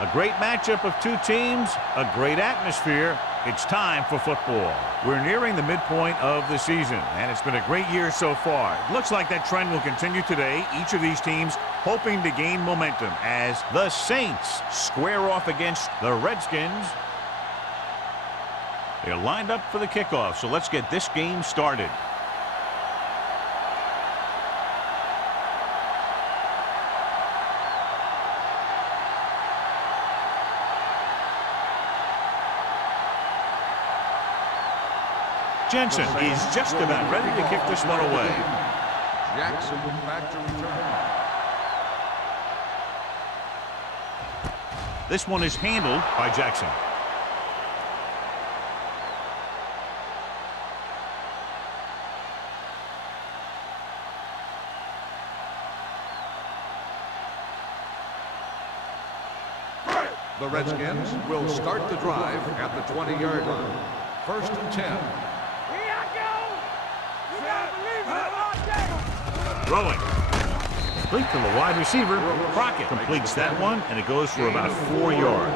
A great matchup of two teams, a great atmosphere. It's time for football. We're nearing the midpoint of the season, and it's been a great year so far. It looks like that trend will continue today. Each of these teams hoping to gain momentum as the Saints square off against the Redskins. They're lined up for the kickoff, so let's get this game started. Jensen is just about ready to kick this one away. Jackson back to return. This one is handled by Jackson. The Redskins will start the drive at the 20-yard line. 1st and 10. Throwing. Complete to the wide receiver. Crockett completes that one, and it goes for about 4 yards.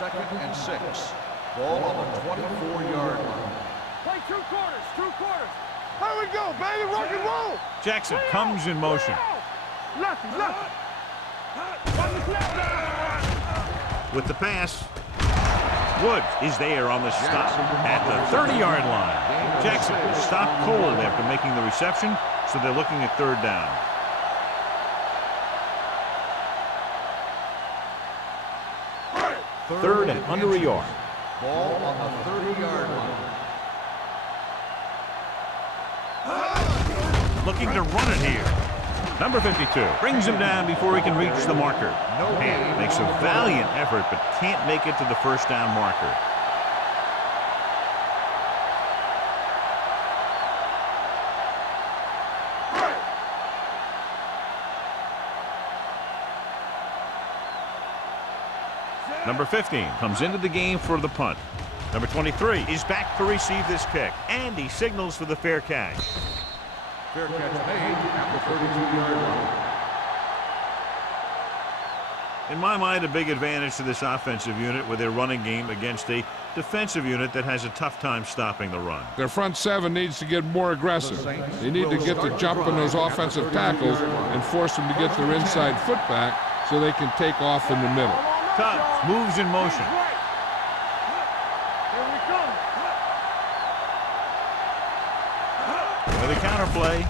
2nd and 6. Ball on the 24-yard line. Play 2 quarters, 2 quarters. There we go, baby, rock and roll. Jackson comes in motion. Lefty. With the pass, Woods is there on the stop at the 30-yard line. Jackson stopped cold after making the reception, so they're looking at 3rd down. Third and under a yard. Ball on the 30-yard line. Looking to run it here. Number 52 brings him down before he can reach the marker. And makes a valiant effort, but can't make it to the 1st down marker. Number 15 comes into the game for the punt. Number 23 is back to receive this kick, and he signals for the fair catch. Fair catch made at the 32-yard line. In my mind, a big advantage to this offensive unit with their running game against a defensive unit that has a tough time stopping the run. Their front 7 needs to get more aggressive. They need to get the jump on those offensive tackles and force them to get their inside foot back so they can take off in the middle. Tubbs moves in motion. With a counterplay.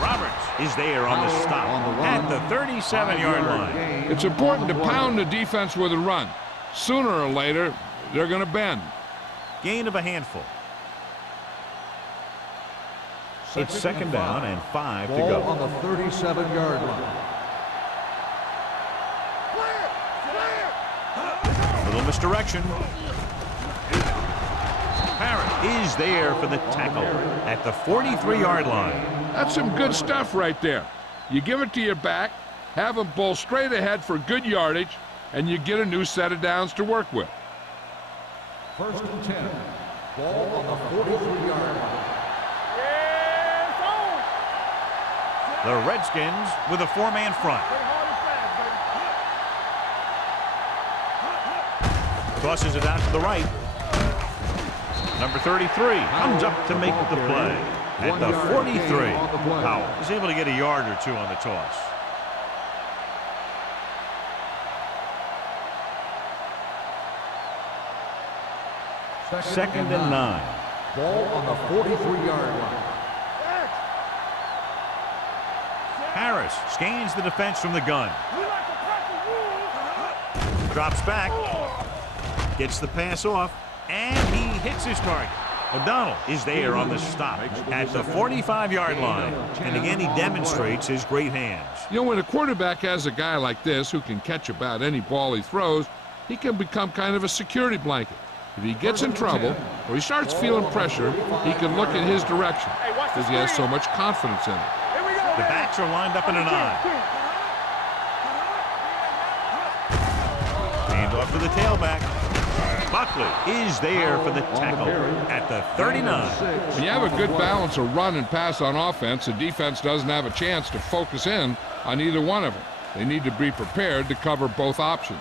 Roberts is there on the stop at the 37-yard line. It's important to pound the defense with a run. Sooner or later, they're going to bend. Gain of a handful. It's 2nd down and 5 to go. On the 37-yard line. Little misdirection. Parrott is there for the tackle at the 43-yard line. That's some good stuff right there. You give it to your back, have them bowl straight ahead for good yardage, and you get a new set of downs to work with. 1st and 10. Ball on the 43-yard line. The Redskins with a 4-man front. Tosses it out to the right. Number 33 comes up to make the play. At the 43, Powell is able to get a yard or 2 on the toss. Second and 9. Ball on the 43-yard line. Harris scans the defense from the gun. Drops back. Gets the pass off. And he hits his target. O'Donnell is there on the stop at the 45-yard line. And again, he demonstrates his great hands. You know, when a quarterback has a guy like this who can catch about any ball he throws, he can become kind of a security blanket. If he gets in trouble or he starts feeling pressure, he can look in his direction because he has so much confidence in it. The backs are lined up in an eye. Hand off to the tailback. Buckley is there for the tackle at the 39. When you have a good balance of run and pass on offense, the defense doesn't have a chance to focus in on either one of them. They need to be prepared to cover both options.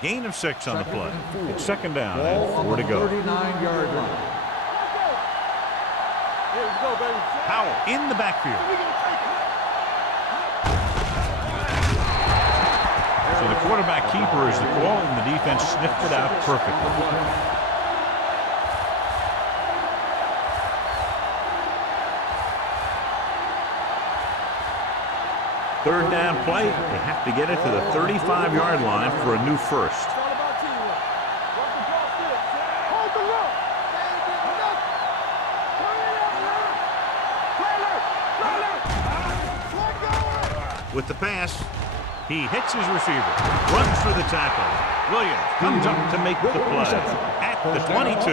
Gain of 6 on the play. It's second down and 4 to go. 39-yard line. Here we go, baby. Powell in the backfield. So the quarterback keeper is the call, and the defense sniffed it out perfectly. Third down play. They have to get it to the 35-yard line for a new first. It's all about teamwork. Work the ball still. Hold the rope. With the pass, he hits his receiver, runs through the tackle. Williams comes up to make the play at the 22.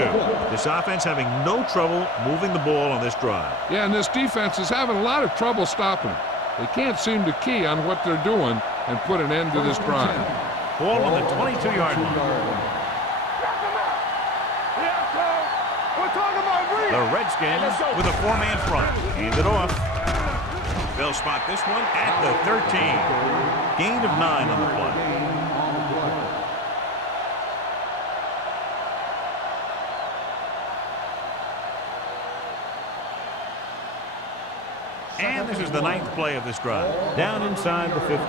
This offense having no trouble moving the ball on this drive. Yeah, and this defense is having a lot of trouble stopping them. They can't seem to key on what they're doing and put an end to this drive. Ball on the 22-yard line. We're talking about breathe. The Redskins with a 4-man front. Hand it off. They'll spot this one at the 13. Gain of 9 on the play. And this is the 9th play of this drive. Down inside the 15. Let's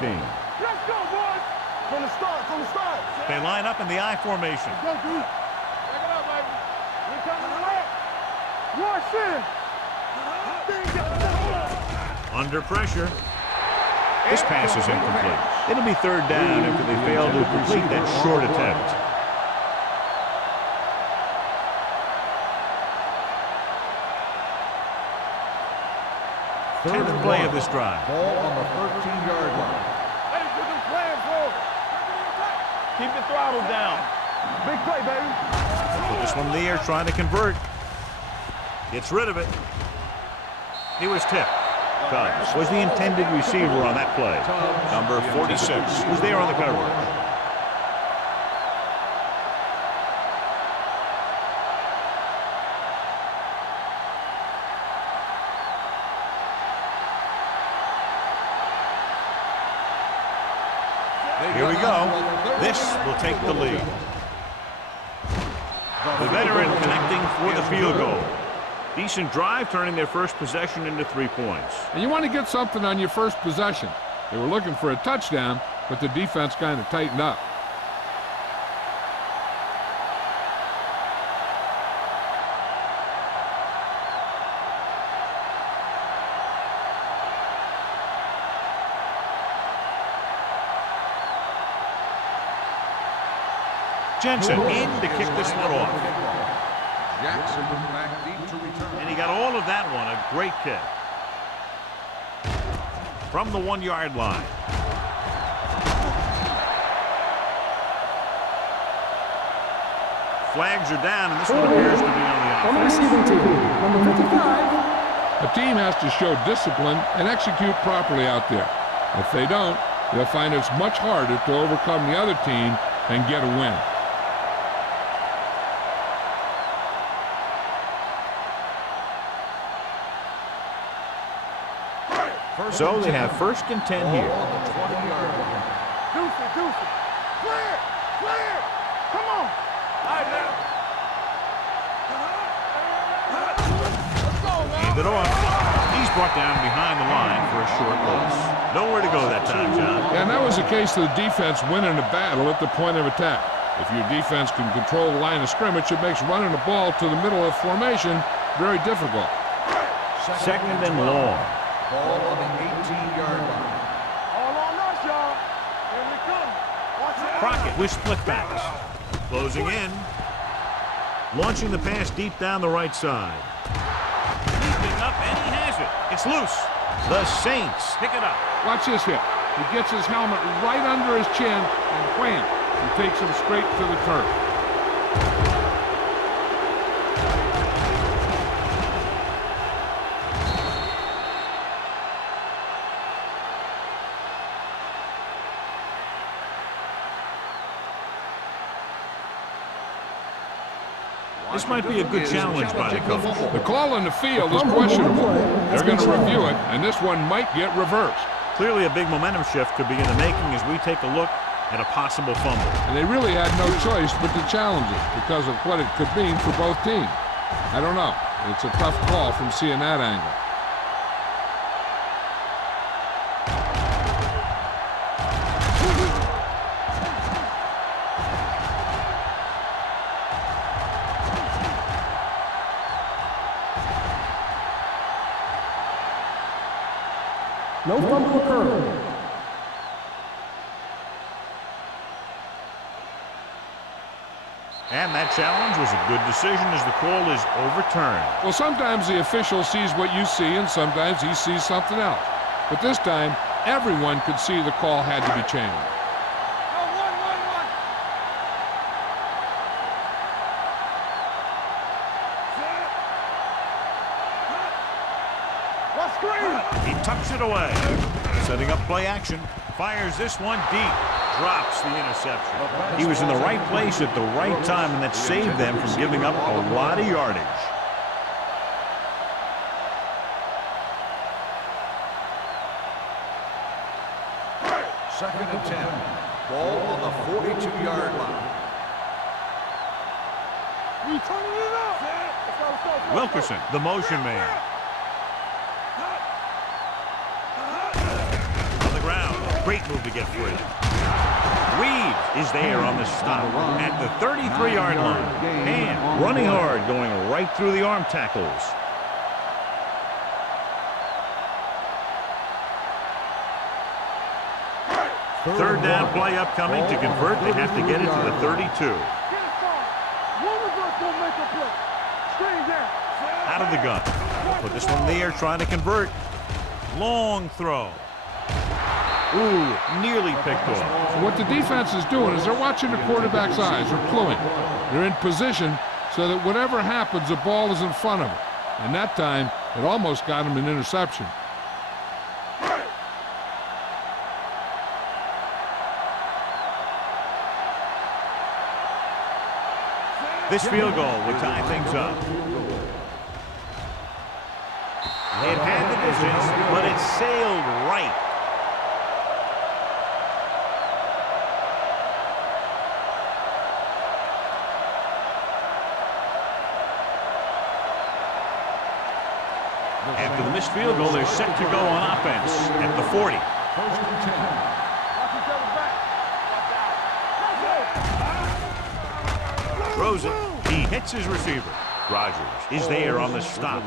go, boys. From the start, from the start. They line up in the I formation. Go, dude. Check it out, baby. We coming away. Wash in. Under pressure. This pass is incomplete. It'll be third down after they fail to complete that short attempt. Tenth play of this drive. Ball on the 13-yard line. Hey, put them plans forward. Keep the throttle down. Big play, baby. Put this one in the air, trying to convert. Gets rid of it. He was tipped. Tubbs was the intended receiver on that play. Number 46 was there on the coverage. Here we go. This will take the lead. The veteran connecting for the field goal. Decent drive, turning their first possession into 3 points. And you want to get something on your first possession. They were looking for a touchdown, but the defense kind of tightened up. Jensen in to kick this one off. Jackson back deep to return. And he got all of that one, a great kick. From the 1-yard line. Flags are down, and this one appears to be on the On the offense. receiving team, number 55. A team has to show discipline and execute properly out there. If they don't, they'll find it's much harder to overcome the other team and get a win. So they have first and 10 here. Ball on the 20-yard line. Deuce. Clear. Come on. All right, now. Let's go, man. Hand it off. He's brought down behind the line for a short loss. Nowhere to go that time, John. And that was the case of the defense winning a battle at the point of attack. If your defense can control the line of scrimmage, it makes running the ball to the middle of formation very difficult. Second and long. Ball on the 18-yard line. All on us, y'all. Here we come. Watch it. Crockett with split backs. Closing in. Launching the pass deep down the right side. Leaping up, and he has it. It's loose. The Saints pick it up. Watch this hit. He gets his helmet right under his chin, and wham, he takes him straight to the turf. This might be a good challenge by the coach. The call on the field is questionable. They're going to review it, and this one might get reversed. Clearly a big momentum shift could be in the making as we take a look at a possible fumble. And they really had no choice but to challenge it because of what it could mean for both teams. I don't know. It's a tough call from seeing that angle. No fumble occurred. And that challenge was a good decision as the call is overturned. Well, sometimes the official sees what you see, and sometimes he sees something else. But this time, everyone could see the call had to be changed. He tucks it away. Setting up play action. Fires this one deep. Drops the interception. He was in the right place at the right time, and that saved them from giving up a lot of yardage. Second and 10. Ball on the 42-yard line. Wilkerson, the motion man. On the ground. Great move to get free. Reed is there on the stop at the 33-yard line. And running hard, going right through the arm tackles. Third down play upcoming. To convert, they have to get it to the 32. Out of the gun. Put this one in the air, trying to convert. Long throw. Ooh, nearly picked off. So what the defense is doing is they're watching the quarterback's eyes. They're cluing. They're in position so that whatever happens, the ball is in front of them. And that time, it almost got him an interception. This field goal would tie things up. It had the distance, but it sailed right. After the missed field goal, they're set to go on offense at the 40. First and 10. Throws it. He hits his receiver. Rodgers is there on the stop.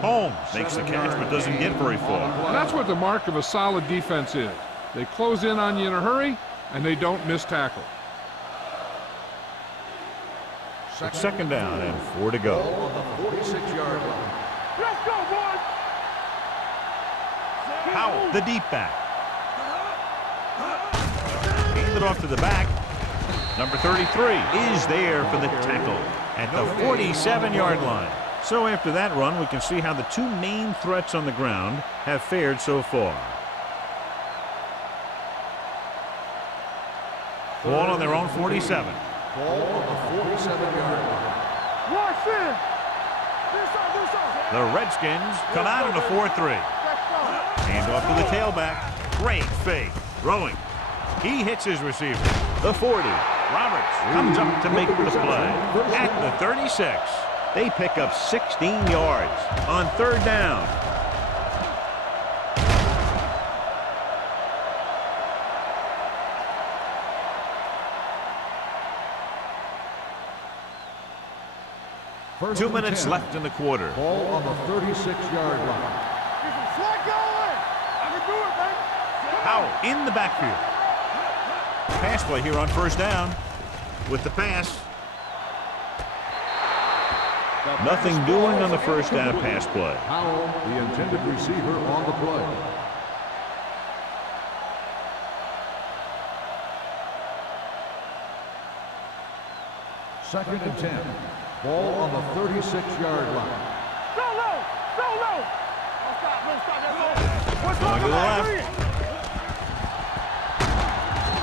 Holmes makes the catch but doesn't get very far. And that's what the mark of a solid defense is. They close in on you in a hurry, and they don't miss tackle. It's second down and 4 to go. On the 46-yard line. Let's go, boys! Howell, the deep back. Handed off to the back. Number 33 is there for the tackle at the 47-yard line. So after that run, we can see how the two main threats on the ground have fared so far. Ball on their own 47. Ball on the 47-yard line. Watch in! The Redskins come out in a 4-3. Hand off to the tailback. Great fake. Throwing. He hits his receiver. The 40. Roberts comes up to make the play at the 36. They pick up 16 yards on third down. First 2 and minutes 10. left in the quarter. Ball on the 36-yard line. Howell in the backfield. Pass play here on first down with the pass. Nothing doing on the first down pass play. Howell, the intended receiver, on the play. Second and 10. Ball on the 36-yard line. Going to the left.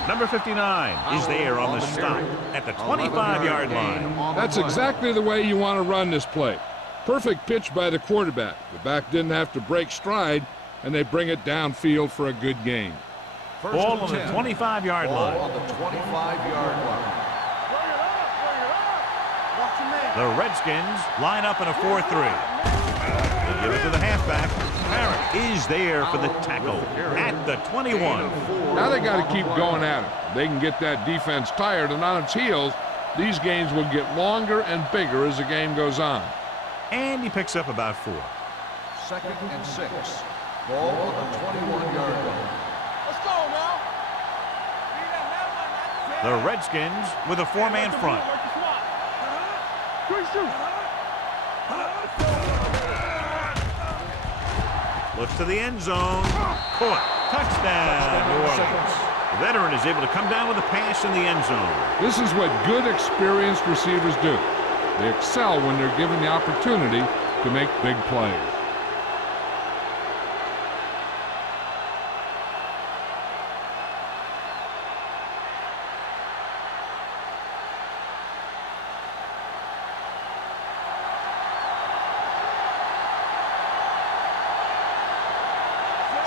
Number 59 is there on the stop at the 25-yard line. That's exactly the way you want to run this play. Perfect pitch by the quarterback. The back didn't have to break stride, and they bring it downfield for a good gain. Ball on the 25-yard line. On the 25-yard line. The Redskins line up in a 4-3. They give it to the halfback. Barrett is there for the tackle at the 21. Now they got to keep going at it. They can get that defense tired and on its heels. These gains will get longer and bigger as the game goes on. And he picks up about 4. 2nd and 6. Ball on the 21-yard line. Let's go now. The Redskins with a 4-man front. Looks to the end zone. Caught. Touchdown, New Orleans. The veteran is able to come down with a pass in the end zone. This is what good, experienced receivers do. They excel when they're given the opportunity to make big plays.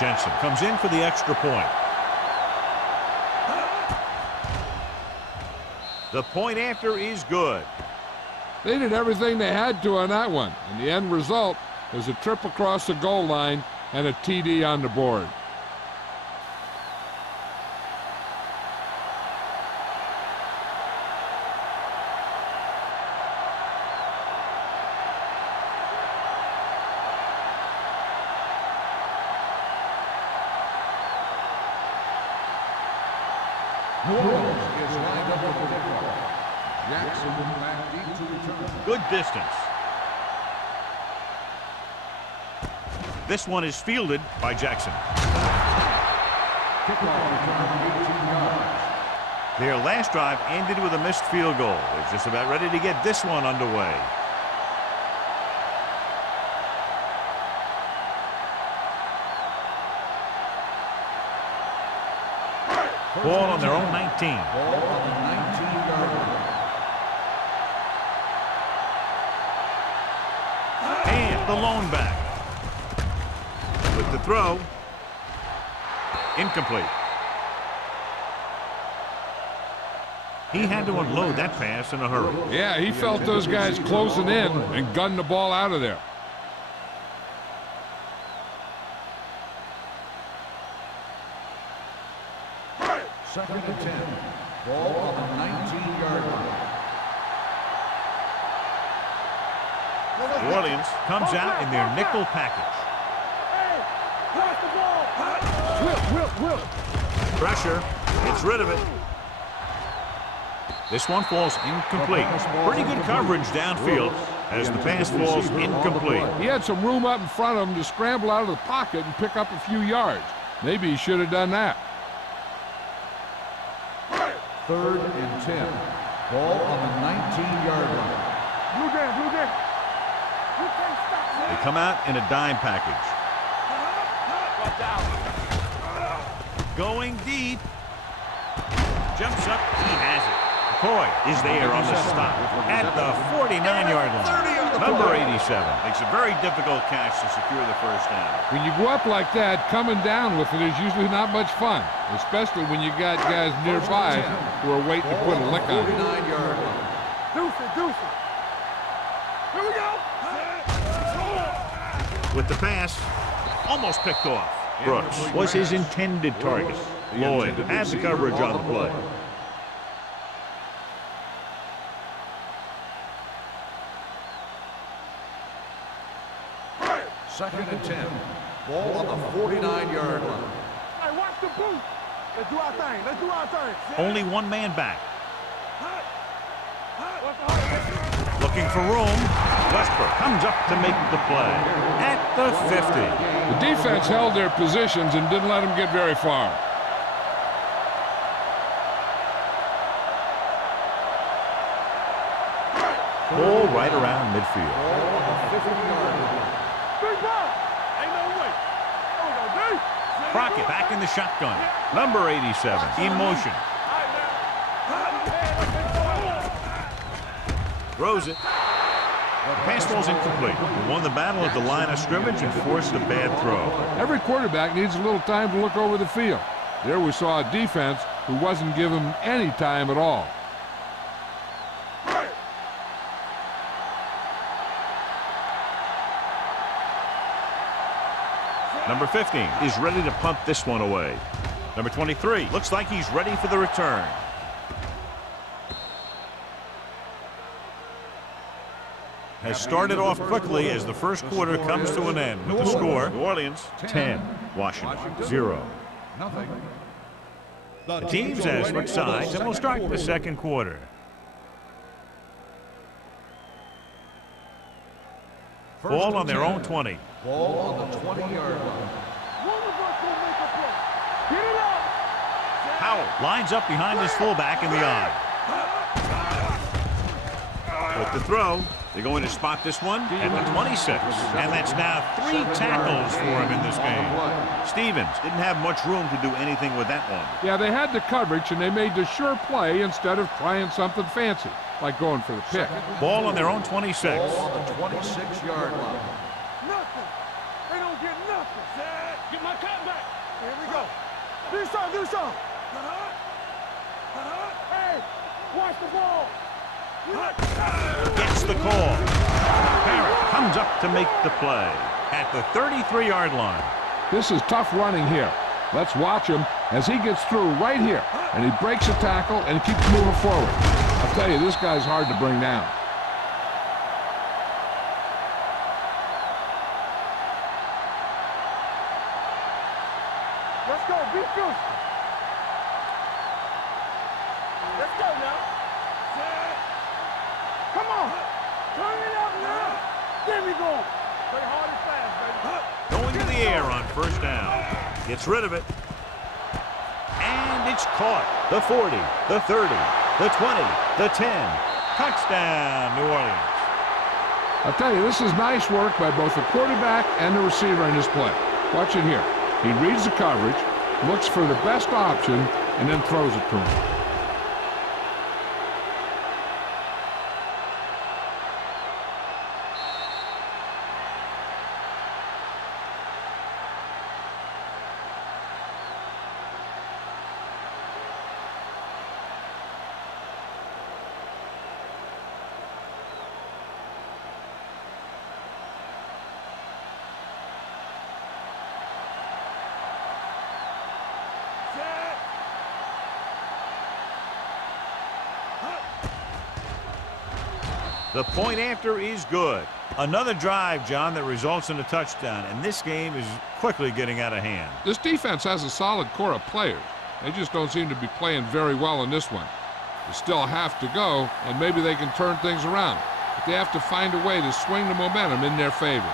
Jensen comes in for the extra point. The point after is good. They did everything they had to on that one, and the end result is a trip across the goal line and a TD on the board. Is lined up with the kickoff. Jackson back deep to return. Good distance. This one is fielded by Jackson. Kickoff return 18 yards. Their last drive ended with a missed field goal. They're just about ready to get this one underway. Ball on their own 19. Ball on the 19-yard line. And the lone back. With the throw. Incomplete. He had to unload that pass in a hurry. Yeah, he felt those guys closing in and gunned the ball out of there. Second and 10. Ball on the 19-yard line. New Orleans comes out in their nickel package. Pressure. Gets rid of it. This one falls incomplete. Pretty good coverage downfield as the pass falls incomplete. He had some room up in front of him to scramble out of the pocket and pick up a few yards. Maybe he should have done that. 3rd and 10. Ball on the 19-yard line. They come out in a dime package. Going deep. Jumps up. He has it. McCoy is there on the stop at the 49-yard line. Number 87 makes a very difficult catch to secure the first down. When you go up like that, coming down with it is usually not much fun, especially when you got guys nearby who are waiting to put a lick on it. 49-yard line. Here we go. With the pass, almost picked off. Brooks was his intended target. Lloyd had the coverage on the play. Second and 10. Ball on the 49-yard line. Hey, watch the boot. Let's do our thing. Let's do our thing. Only one man back. Looking for room. Westbrook comes up to make the play at the 50. The defense held their positions and didn't let them get very far. Ball right around midfield. Ball on the 50-yard line. Big ball. Ain't no way. There we go, D. Crockett back in the shotgun. Number 87 in motion. Throws it. Pass ball's incomplete. He won the battle at the line of scrimmage and forced a bad throw. Every quarterback needs a little time to look over the field. There we saw a defense who wasn't given any time at all. Number 15 is ready to punt this one away. Number 23 looks like he's ready for the return. Has started off quickly as the first quarter comes to an end with the score. New Orleans 10, Washington 0. The teams have switched sides and will start the second quarter. Ball on their own 20. Ball on the 20-yard line. Howell lines up behind his fullback in the eye. With the throw, they're going to spot this one at the 26. And that's now 3 tackles for him in this game. Stevens didn't have much room to do anything with that one. Yeah, they had the coverage, and they made the sure play instead of trying something fancy, like going for the pick. Ball on their own 26. Ball on the 26-yard line. Nothing. They don't get nothing. Get my cut back. Here we go. Do something. Do something. Hey, watch the ball. Gets the call. Barrett comes up to make the play at the 33-yard line. This is tough running here. Let's watch him as he gets through right here, and he breaks a tackle and keeps moving forward. I'll tell you, this guy's hard to bring down. Let's go. Be good. Let's go now. Come on. Turn it up now. There we go. Play hard and fast, baby. Going to the air on first down. Gets rid of it. And it's caught. The 40, the 30, the 20, the 10. Touchdown, New Orleans. I'll tell you, this is nice work by both the quarterback and the receiver in this play. Watch it here. He reads the coverage, looks for the best option, and then throws it to him. The point after is good. Another drive, John, that results in a touchdown, and this game is quickly getting out of hand. This defense has a solid core of players. They just don't seem to be playing very well in this one. They still have to go, and maybe they can turn things around. But they have to find a way to swing the momentum in their favor.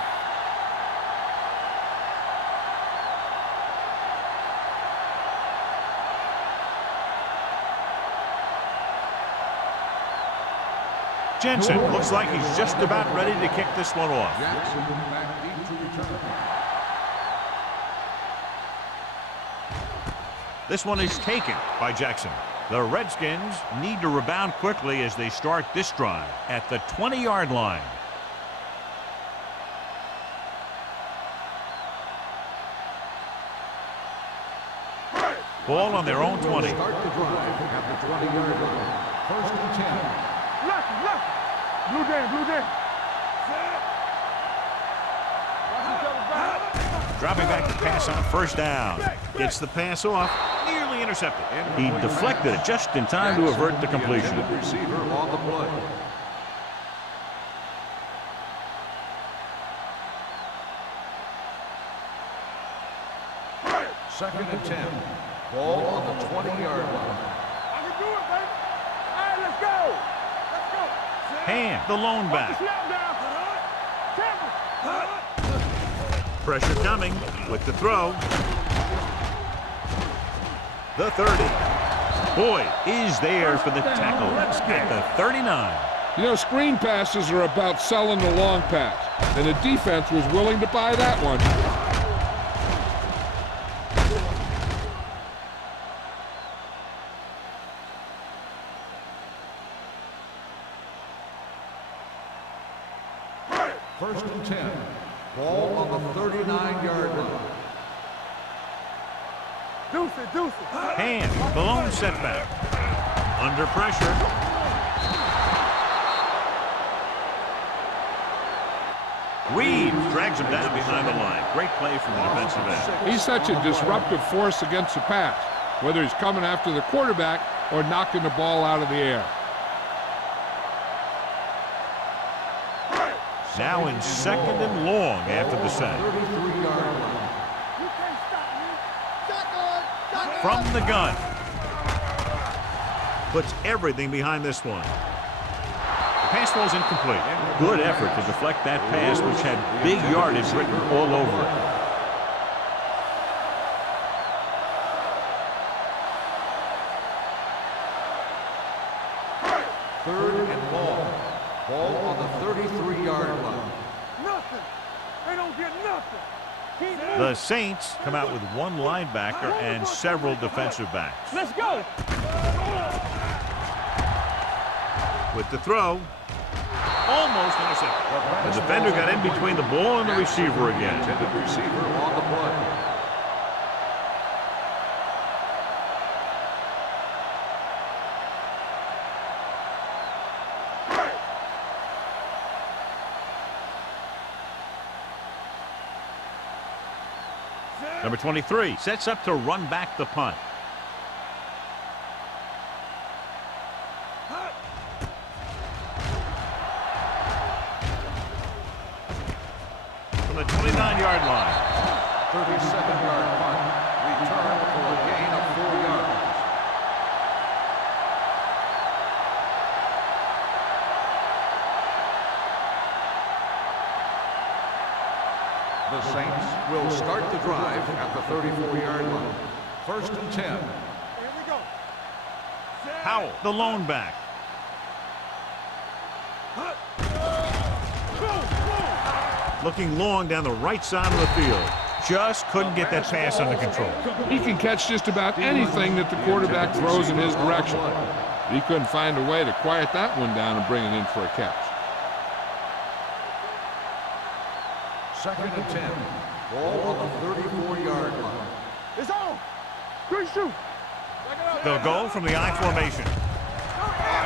Jensen looks like he's just about ready to kick this one off. Jackson back deep to return. This one is taken by Jackson. The Redskins need to rebound quickly as they start this drive at the 20-yard line. Ball on their own 20. Start the drive at the 20-yard line. First and 10. Left. Blue day. Dropping back to pass on first down. Gets the pass off. Nearly intercepted. He deflected it just in time to avert the completion. The receiver on the play. Second and 10. Ball on the 20-yard line. I can do it, baby. All right, let's go. Hand the lone back. Pressure coming with the throw. The 30. Boyd is there for the tackle at the 39. You know, screen passes are about selling the long pass, and the defense was willing to buy that one. First and 10. Ball on the 39-yard line. Deuce it, deuce it. And the lone setback. Under pressure. Reeves drags him down behind the line. Great play from the defensive end. He's such a disruptive force against the pass, whether he's coming after the quarterback or knocking the ball out of the air. Now in second and long after the sack. 33-yard line. You can't stop me. From the gun. Puts everything behind this one. The pass ball's incomplete. Good effort to deflect that pass, which had big yardage written all over it. Third and long. Ball on the 33-yard line. Nothing. They don't get nothing. Keep moving. The Saints come out with one linebacker and several defensive backs. Let's go. With the throw. Almost intercepted. The defender got in between the ball and the receiver again. Intended receiver on the play. Number 23 sets up to run back the punt. From the 29-yard line. 37-yard punt. Return for a gain of 4 yards. The Saints will start the drive at the 34-yard line. First and 10. Here we go. Howell, the lone back. Looking long down the right side of the field. Just couldn't get that pass under control. He can catch just about anything that the quarterback throws in his direction. He couldn't find a way to quiet that one down and bring it in for a catch. Second and 10. Ball on the 34-yard line. It's on. Good shoot. They'll go from the I formation.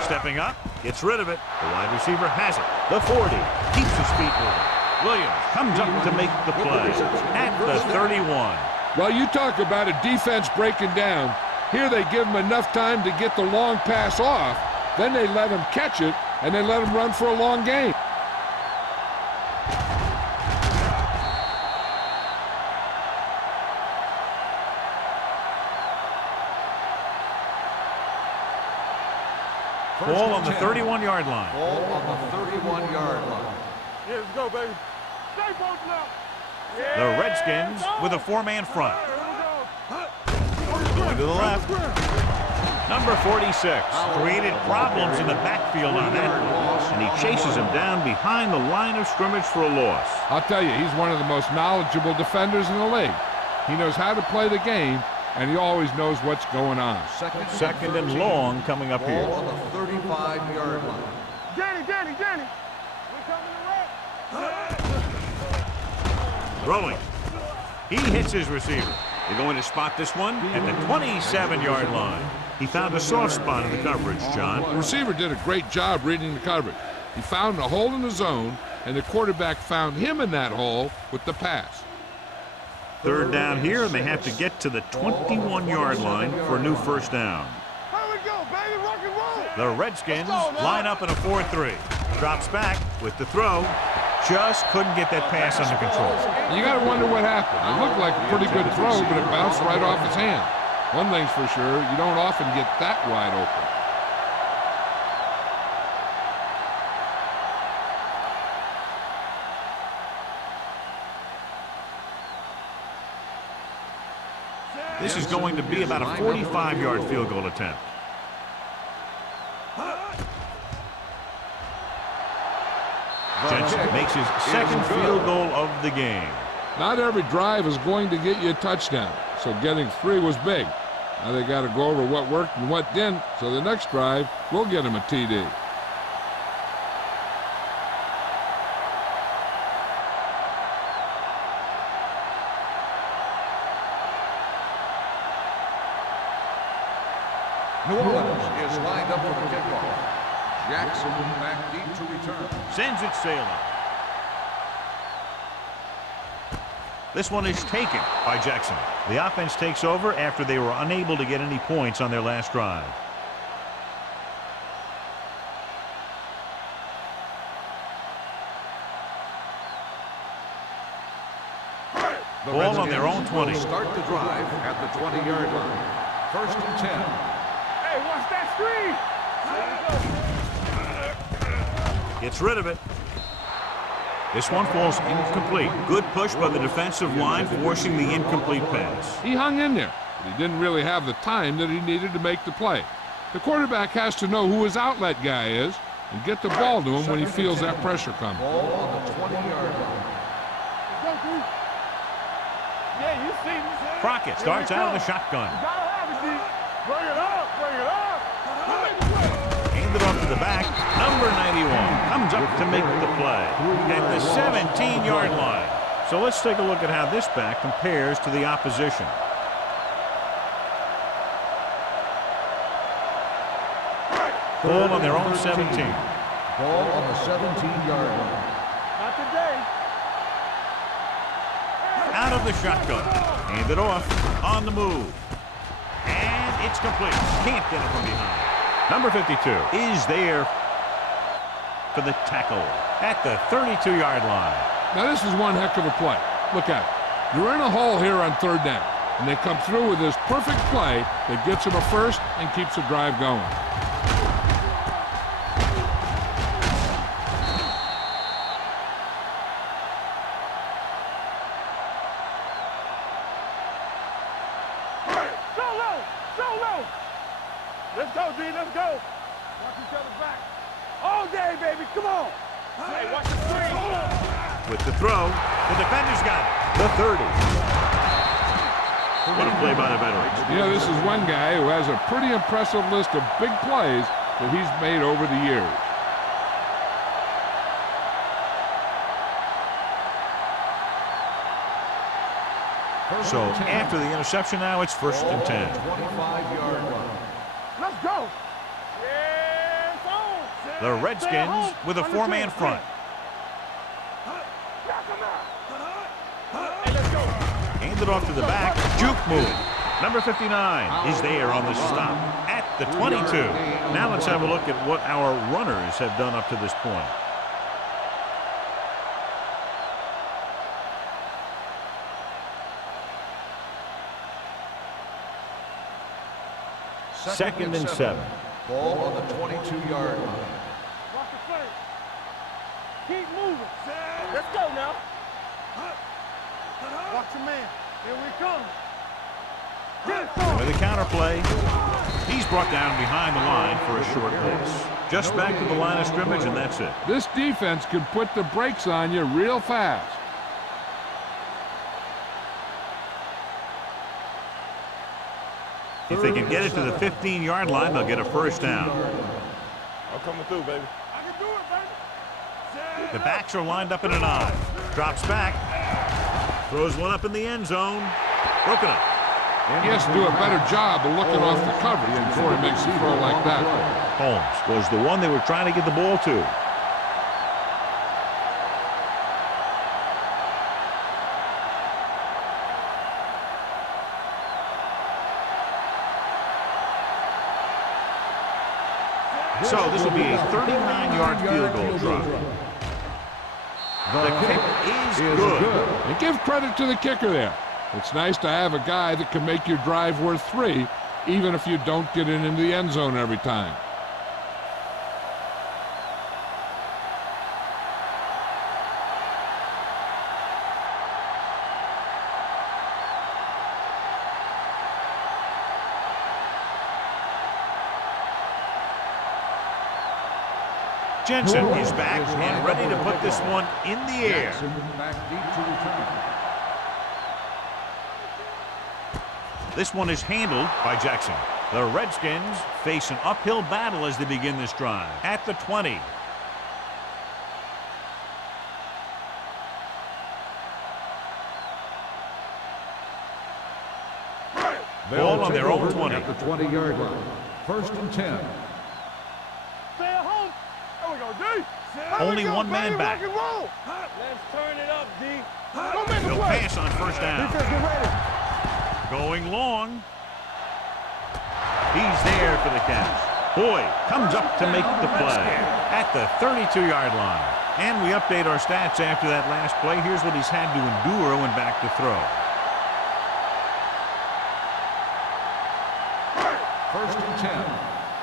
Stepping up, gets rid of it. The wide receiver has it. The 40 keeps his feet moving. Williams comes up to make the play at the 31. Well, you talk about a defense breaking down. Here they give him enough time to get the long pass off. Then they let him catch it, and they let him run for a long gain. Ball on the 31-yard line. Ball on the 31-yard line. Yeah, let's go, baby. Stay posted up. The Redskins with a four-man front. Going to the left. Number 46 created problems in the backfield on that one, and he chases him down behind the line of scrimmage for a loss. I'll tell you, he's one of the most knowledgeable defenders in the league. He knows how to play the game, and he always knows what's going on. Second and long coming up here. Ball on the 35-yard line. Danny. We're coming to wreck. Throwing. He hits his receiver. They're going to spot this one at the 27-yard line. He found a soft spot in the coverage, John. The receiver did a great job reading the coverage. He found a hole in the zone, and the quarterback found him in that hole with the pass. Third down here, and they have to get to the 21-yard line for a new first down. Here we go, baby. Rock and roll. The Redskins line up in a 4-3. Drops back with the throw. Just couldn't get that pass under control. You got to wonder what happened. It looked like a pretty good throw, but it bounced right off his hand. One thing's for sure, you don't often get that wide open. This is going to be about a 45-yard field goal attempt. Jensen makes his second field goal of the game. Not every drive is going to get you a touchdown, so getting 3 was big. Now they got to go over what worked and what didn't, so the next drive will get him a TD. New Orleans is lined up for the kickoff. Jackson back deep to return. Sends it sailing. This one is taken by Jackson. The offense takes over after they were unable to get any points on their last drive. The Ball on their Redskins own 20. will start the drive at the 20-yard line. First and 10. Hey, watch that screen. Gets rid of it. This one falls incomplete. Good push by the defensive line, forcing the incomplete pass. He hung in there, but he didn't really have the time that he needed to make the play. The quarterback has to know who his outlet guy is and get the ball to him when he feels that pressure coming. Ball on the 20-yard line. Yeah, you see me. Crockett starts out of the shotgun. Gotta have it, D. Bring it up, bring it up. Handed off to the back. Number 91 comes up to make the play at the 17-yard line. So let's take a look at how this back compares to the opposition. Ball on their own 17. Ball on the 17-yard line. Not today. Out of the shotgun. Handed off. On the move. And it's complete. Can't get it from behind. Number 52 is there for the tackle at the 32-yard line. Now this is one heck of a play. Look at it. You're in a hole here on third down, and they come through with this perfect play that gets them a first and keeps the drive going. Let's go, D, let's go. Watch each other back. All day, baby, come on. Hey, watch the screen. With the throw, the defender's got it. The 30. What a play by the veterans. You know, this is one guy who has a pretty impressive list of big plays that he's made over the years. So after the interception now, it's first and 10. 25-yard line. Let's go. Yeah, it's on. The Redskins with a four-man front. Hey, let's go. Handed off to the back. Juke move. Number 59 is there on the stop at the 22. Now let's have a look at what our runners have done up to this point. Second and 7. Ball on the 22-yard line. Watch the play. Keep moving. Let's go now. Watch your man. Here we come. Get it, With a counter play, he's brought down behind the line for a short pass. Just back to the line of scrimmage, and that's it. This defense can put the brakes on you real fast. If they can get it to the 15-yard line, they'll get a first down. I'm coming through, baby. I can do it, baby. The backs are lined up in an I. Drops back. Throws one up in the end zone. Broken up. He has to do a better job of looking off the coverage before he makes a throw like that. Holmes was the one they were trying to get the ball to. So this will be a 39-yard field goal try. The kick is good. And give credit to the kicker there. It's nice to have a guy that can make your drive worth 3, even if you don't get it into the end zone every time. Jensen is back and ready to put this one in the air. Back deep to return. This one is handled by Jackson. The Redskins face an uphill battle as they begin this drive at the 20. Ball on their own 20. At the 20-yard line. First and 10. Stay at home. There we go, D. Only one man back. Let's turn it up, D. Go make a He'll play. pass on first down. Defense, get ready. Going long. He's there for the catch. Boyd comes up to make the play at the 32-yard line. And we update our stats after that last play. Here's what he's had to endure when back to throw. First and 10.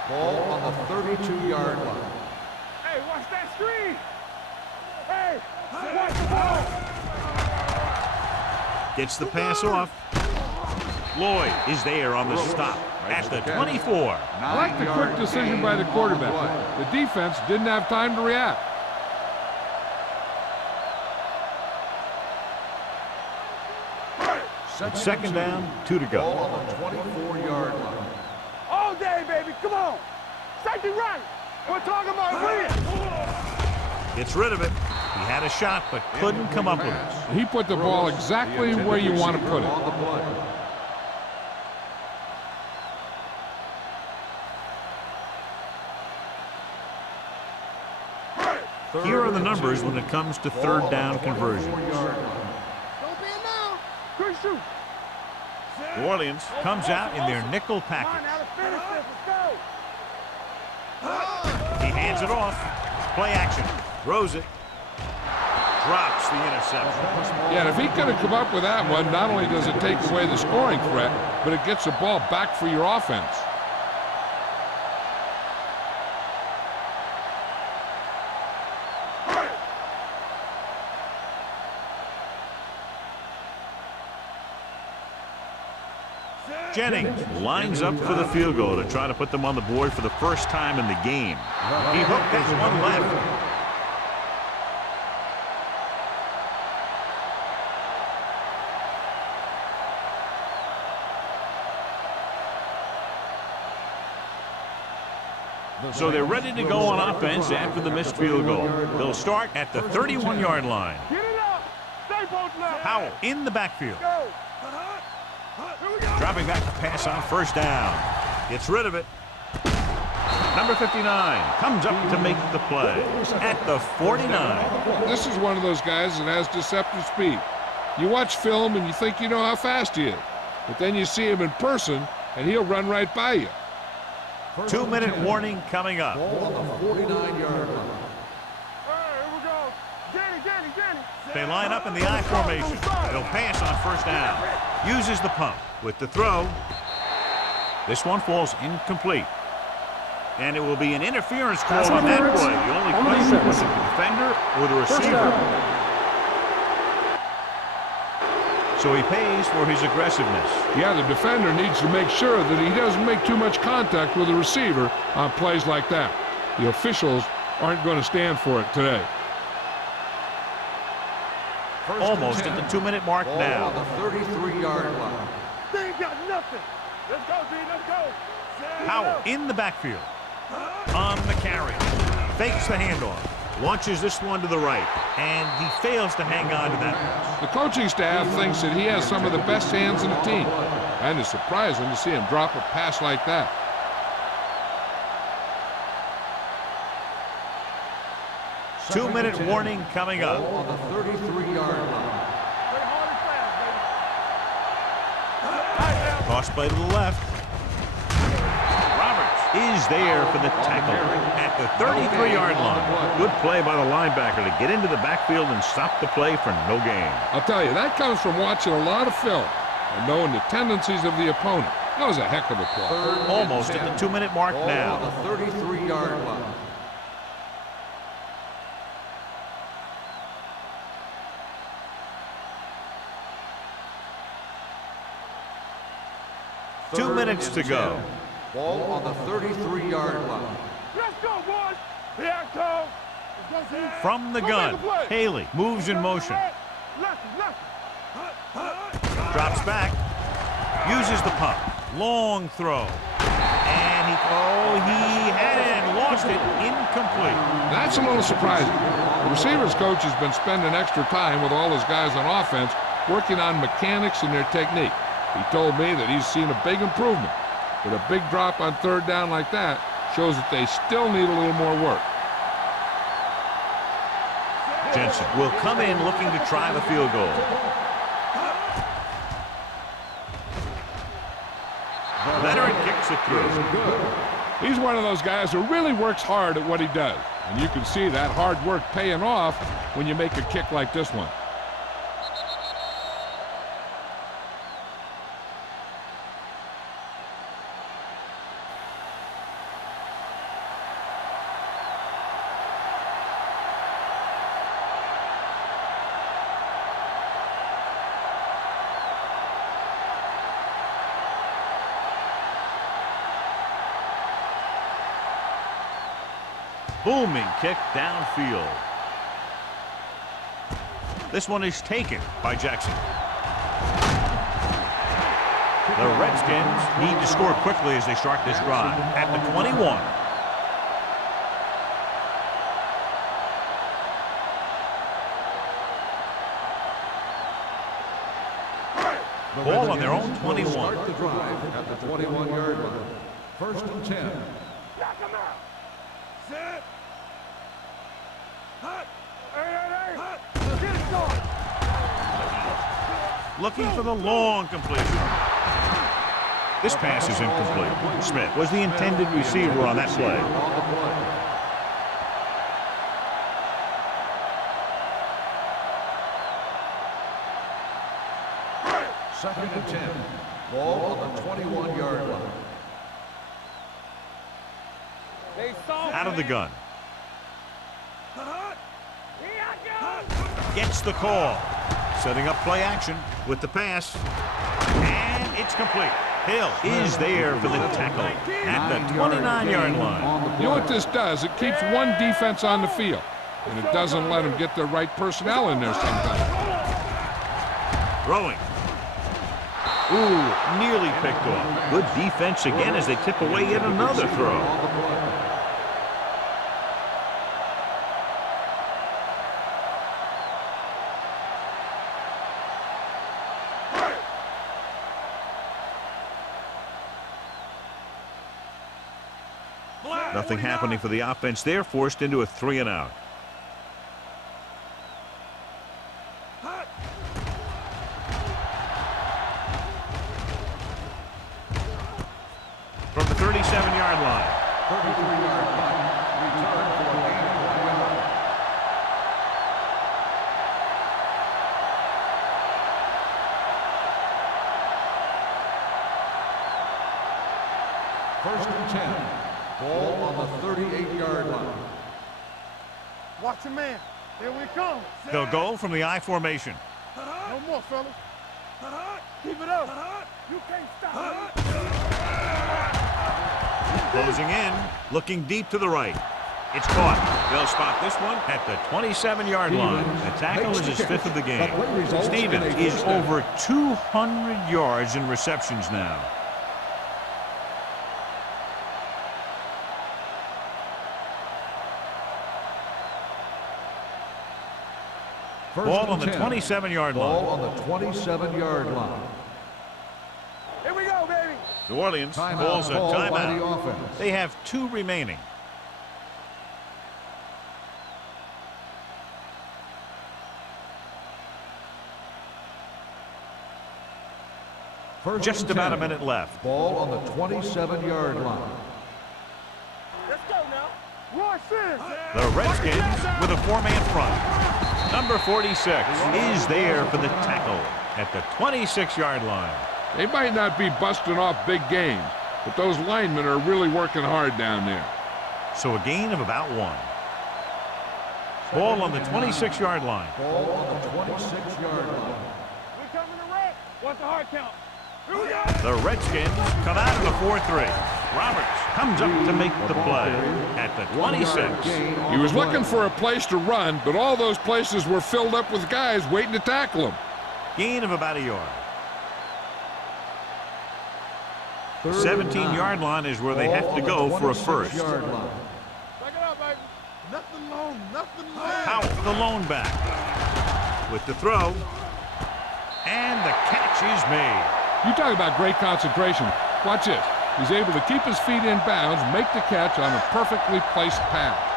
Ball on the 32-yard line. Hey, watch that screen. Hey, watch the ball. Gets the pass off. Lloyd is there on the stop at the 24. I like the quick decision by the quarterback. The defense didn't have time to react. It's second down, 2 to go. Ball on the 24-yard line. All day, baby. Come on. Safety right. We're talking about win. Gets rid of it. He had a shot, but couldn't come up with it. He put the ball exactly where you want to put it. On the play. Here are the numbers when it comes to third down conversions. Don't be now. Good shoot. New Orleans comes out in their nickel Come on, package. now let's finish this. Let's go. He hands it off. Play action. Throws it. Drops the interception. Yeah, and if he could have come up with that one, not only does it take away the scoring threat, but it gets the ball back for your offense. Jennings lines up for the field goal to try to put them on the board for the first time in the game. He hooked that one left. So they're ready to go on offense after the missed field goal. They'll start at the 31-yard line. Get it up. Stay both now. Powell in the backfield. Go. Here we go. Dropping back to pass on first down. Gets rid of it. Number 59 comes up to make the play at the 49. This is one of those guys that has deceptive speed. You watch film and you think you know how fast he is, but then you see him in person and he'll run right by you. 2-minute warning coming up. Ball on the 49-yard line. Here we go. Jenny. They line up in the I formation. They'll pass on first down. Uses the pump with the throw. This one falls incomplete. And it will be an interference call on that play. The only question was it the defender or the receiver. So he pays for his aggressiveness. Yeah, the defender needs to make sure that he doesn't make too much contact with the receiver on plays like that. The officials aren't going to stand for it today. Almost at the 2-minute mark Ball now. on the 33-yard line. They ain't got nothing. Let's go, D. Let's go. Powell in the backfield. On the carry. Fakes the handoff. Launches this one to the right. And he fails to hang on to that pass. The coaching staff thinks that he has some of the best hands in the team, and it's surprising to see him drop a pass like that. Two-minute warning coming Ball up. on the 33-yard line. Play hard and fast, baby. Toss play to the left. Roberts is there for the tackle at the 33-yard line. Good play by the linebacker to get into the backfield and stop the play for no gain. I'll tell you, that comes from watching a lot of film and knowing the tendencies of the opponent. That was a heck of a play. Almost at the 2-minute mark Ball now. on the 33-yard line. Two minutes to go. Ball on the 33-yard line. Let's go, boys. Here I come. From the gun, Haley moves in motion. Drops back. Uses the pump. Long throw. And he had it and lost it. Incomplete. That's a little surprising. The receivers coach has been spending extra time with all his guys on offense working on mechanics and their technique. He told me that he's seen a big improvement. But a big drop on third down like that shows that they still need a little more work. Jensen will come in looking to try the field goal. Veteran kicks it through. He's one of those guys who really works hard at what he does. And you can see that hard work paying off when you make a kick like this one. Booming kick downfield. This one is taken by Jackson. The Redskins need to score quickly as they start this drive at the 21. Ball on their own 21. Start the drive at the 21-yard line. First and 10. Knock him out. Set. Hut. Hey. Hut. Get it going. Looking for the long completion. This pass is incomplete. Smith was the intended receiver on that play. Second and 10. Ball on the 21-yard line. Out of the gun. Gets the call. Setting up play action with the pass. And it's complete. Hill is there for the tackle at the 29-yard line. You know what this does? It keeps one defense on the field. And it doesn't let them get the right personnel in there sometimes. Throwing. Ooh, nearly picked off. Good defense again as they tip away yet another throw. Nothing happening for the offense. They're forced into a 3-and-out. From the 37-yard line. 33-yard line. Return for a gain of 1 yard. First and 10. Ball on the 38-yard line. Watch your man. Here we come. They'll go from the I formation. No more, fellas. Keep it up. You can't stop. Closing in, looking deep to the right. It's caught. They'll spot this one at the 27-yard line. The tackle is his 5th of the game. Stevens is over 200 yards in receptions now. Ball on the 27-yard line. Ball on the 27-yard line. Here we go, baby. New Orleans calls a timeout. They have 2 remaining. Just about a minute left. Ball on the 27-yard line. Let's go now. Watch this. The Redskins with a 4-man front. Number 46 is there for the tackle at the 26-yard line. They might not be busting off big games, but those linemen are really working hard down there. So a gain of about 1. Ball on the 26-yard line. Ball on the 26-yard line. We coming to wreck. What's the hard count? Here we go. The Redskins come out of the 4-3. Roberts comes up to make the play at the 26. He was looking for a place to run, but all those places were filled up with guys waiting to tackle him. Gain of about a yard. The 17-yard line is where they have to go for a first. Back it up, baby. Nothing long, nothing long. Powell, the lone back. With the throw. And the catch is made. You talk about great concentration. Watch this. He's able to keep his feet in bounds, make the catch on a perfectly placed pass.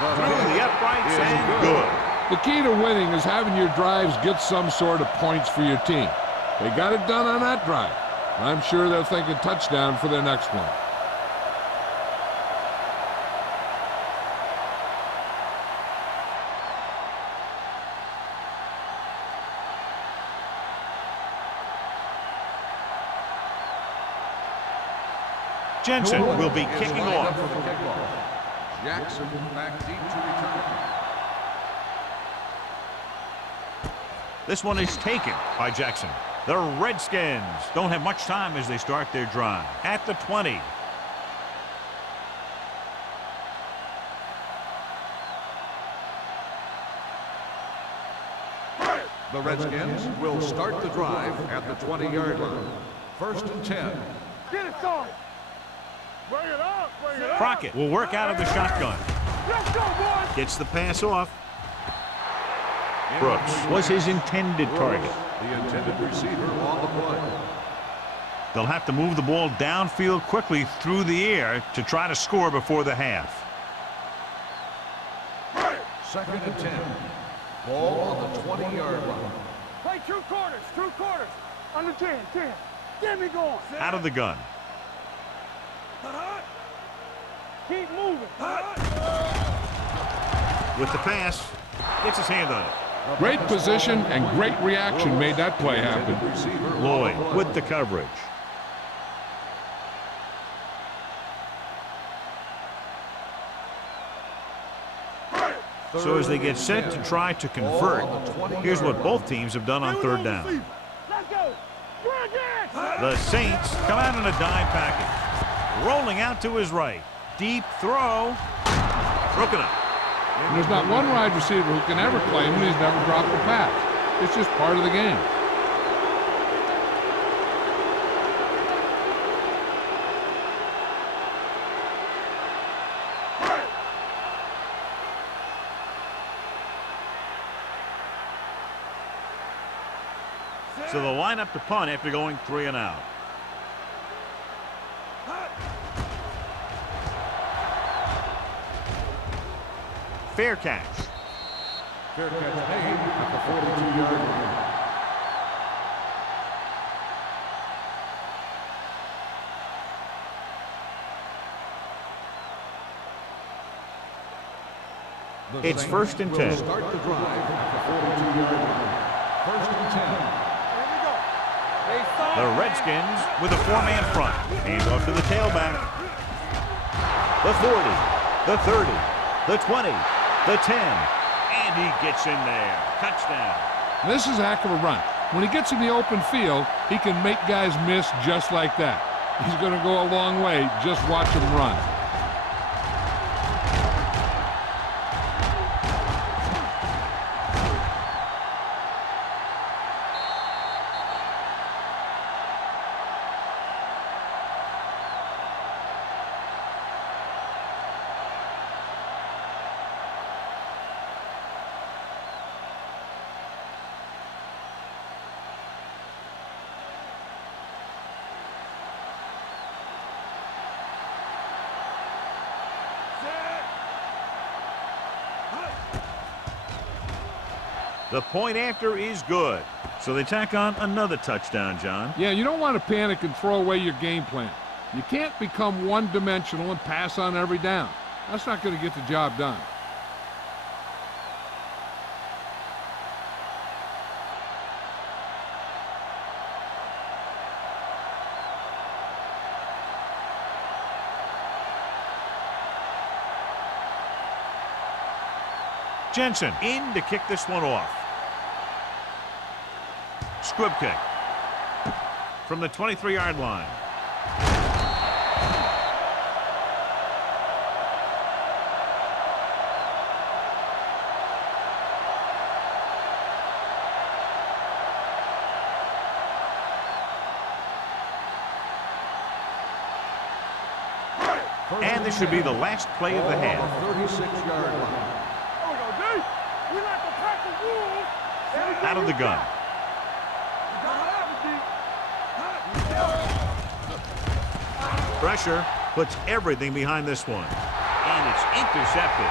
Through the uprights and good. The key to winning is having your drives get some sort of points for your team. They got it done on that drive. I'm sure they're thinking touchdown for their next one. Jensen will be kicking off. Jackson back deep to return. This one is taken by Jackson. The Redskins don't have much time as they start their drive. At the 20. The Redskins will start the drive at the 20-yard line. 1st and 10. Get it started. Bring it up. Bring it up. Crockett will work out of the shotgun. Let's go, boys. Gets the pass off. Brooks was his intended target. The intended receiver on the play. They'll have to move the ball downfield quickly through the air to try to score before the half. 2nd and 10. Ball on the 20-yard line. Play 2 quarters. 2 quarters. Under 10. Get me going. Out of the gun. Keep moving. With the pass, gets his hand on it. Great position and great reaction made that play happen. Lloyd with the coverage. So as they get set to try to convert, here's what both teams have done on 3rd down. Let's go. The Saints come out in a dime package. Rolling out to his right. Deep throw. Broken up. And there's not one wide receiver who can ever claim he's never dropped a pass. It's just part of the game. So they'll line up to punt after going 3 and out. Fair catch. Fair catch made at the 42-yard line. It's 1st and 10. Start the drive at the 42-yard line. 1st and 10. The Redskins with a 4-man front. Hands off to the tailback. The 40, the 30, the 20, the 10. And he gets in there. Touchdown. This is a heck of a run. When he gets in the open field, he can make guys miss just like that. He's going to go a long way. Just watch him run. The point after is good. So they tack on another touchdown, John. Yeah, you don't want to panic and throw away your game plan. You can't become one-dimensional and pass on every down. That's not going to get the job done. Jensen in to kick this one off. Squib kick from the 23-yard line. And this should be the last play of the half. 36-yard line. There we go, D. We like to pack the wolves. Out of the gun. Pressure puts everything behind this one. And it's intercepted.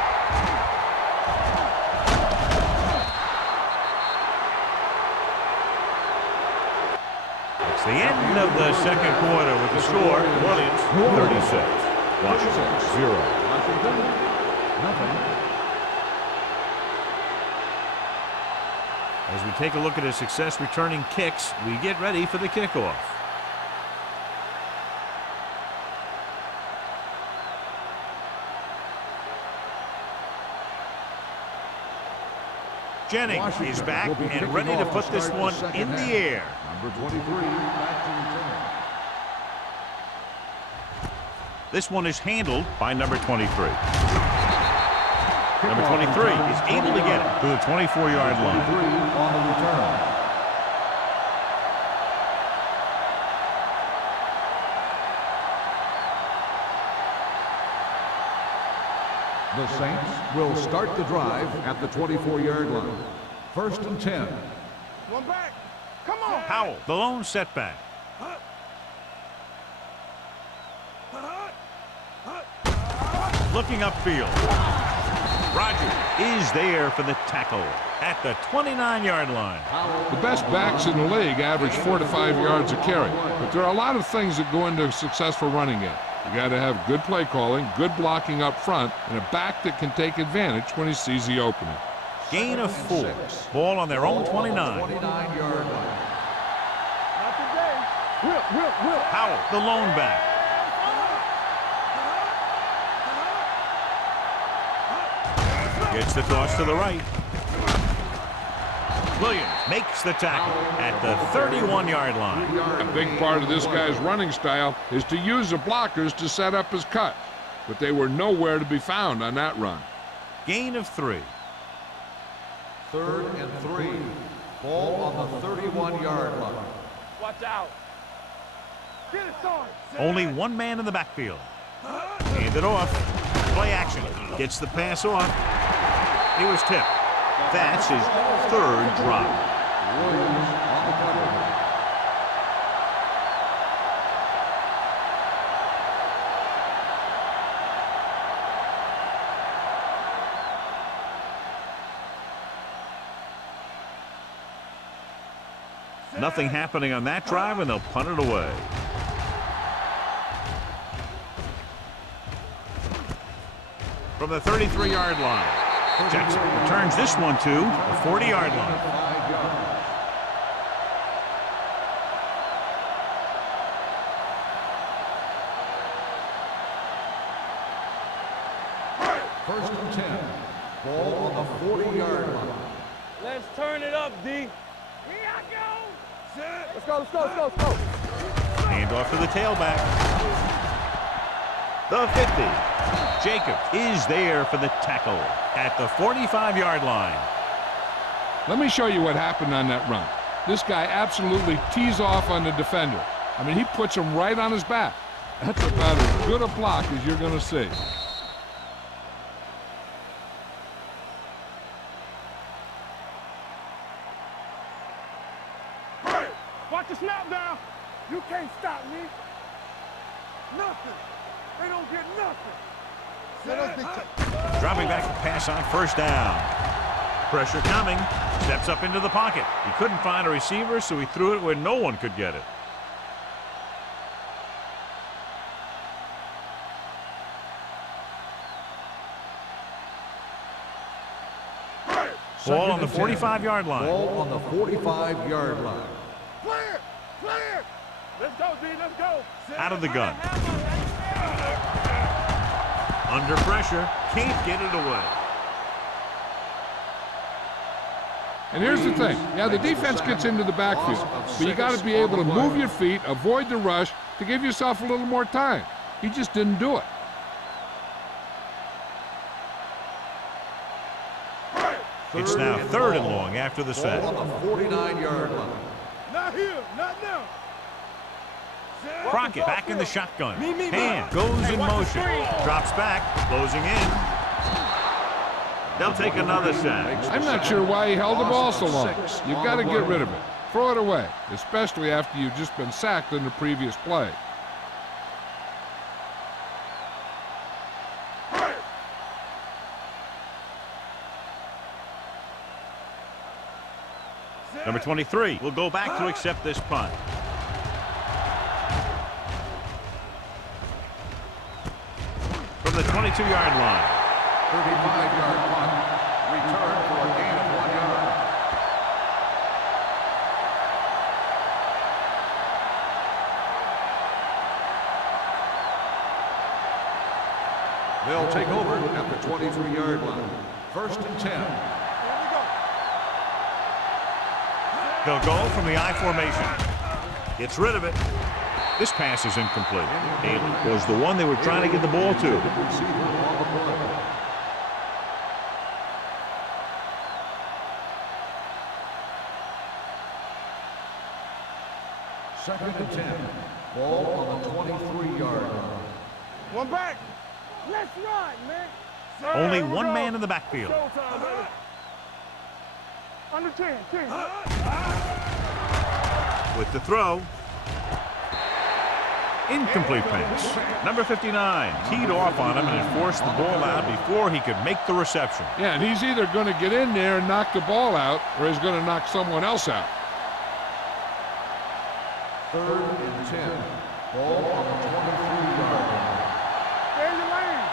It's the end of the second quarter with the score, Orleans 36. Washington 0. As we take a look at his success returning kicks, we get ready for the kickoff. Jennings is back and ready to put this one in the air. Number 23, back to return. This one is handled by number 23. Number 23 is able to get it to the 24-yard line. On the return. The Saints will start the drive at the 24-yard line. 1st and 10. One back. Come on. Powell, the lone setback. Looking upfield. Rogers is there for the tackle at the 29-yard line. The best backs in the league average 4 to 5 yards a carry, but there are a lot of things that go into a successful running game. You got to have good play calling, good blocking up front, and a back that can take advantage when he sees the opening. Gain of 4. Ball on their own 29. 29-yard line. Not today. Whip. Powell, the lone back. Gets the toss to the right. Williams makes the tackle at the 31-yard line. A big part of this guy's running style is to use the blockers to set up his cut, but they were nowhere to be found on that run. Gain of 3. 3rd and 3. Ball on the 31-yard line. Watch out. Get it started. Only one man in the backfield. Hand it off. Play action. Gets the pass off. He was tipped. That's his 3rd drop. Williams on the cover. Nothing happening on that drive, and they'll punt it away. From the 33-yard line, Jackson returns this one to the 40-yard line. 5 yards. First and 10. Ball on the 40-yard line. Let's turn it up, D. Here I go. Let's go. Hand off to the tailback. The 50. Jacobs is there for the tackle at the 45-yard line. Let me show you what happened on that run. This guy absolutely tees off on the defender. I mean, he puts him right on his back. That's about as good a block as you're going to see. Watch the snap down. You can't stop me. Nothing. They don't get nothing. Dropping back to pass on 1st down. Pressure coming. Steps up into the pocket. He couldn't find a receiver, so he threw it where no one could get it. Ball on the 45-yard line. Ball on the 45-yard line. Clear. Let's go, D. Let's go. Out of the gun. Under pressure. Can't get it away. And here's the thing. Yeah, the defense gets into the backfield, but you got to be able to move your feet, avoid the rush to give yourself a little more time. He just didn't do it. It's now 3rd and long after the sack. Ball on the 49-yard line. Not here. Not now. Crockett back in the shotgun. Hand goes in motion. Drops back, closing in. They'll take another sack. I'm not sure why he held the ball so long. You've got to get rid of it. Throw it away, especially after you've just been sacked in the previous play. Number 23 will go back to accept this punt. From the 22-yard line. 35-yard punt. Return for a gain of 1 yard. They'll take over at the 23-yard line. 1st and 10. They'll go from the I formation. Gets rid of it. This pass is incomplete. Haley was the one they were trying to get the ball to. Second and 10. Ball on the 23-yard line. One back. Let's run, man. Only one man in the backfield. Under 10. With the throw. Incomplete pass. Number 59 teed off on him and forced the ball out before he could make the reception. Yeah, and he's either going to get in there and knock the ball out, or he's going to knock someone else out. 3rd and 10. Ball on the 23-yard line. Stay in your lane.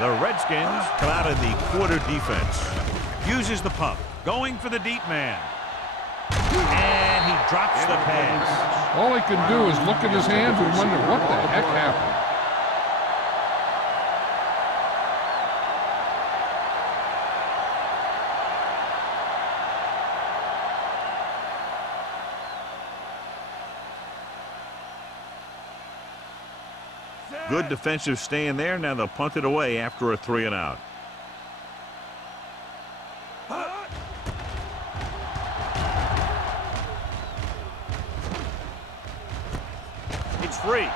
The Redskins come out of the quarter defense. Uses the pump. Going for the deep man. And he drops the pass. All he can do is look at his hands and wonder what the heck happened. Good defensive stand there. Now they'll punt it away after a 3 and out. It's free.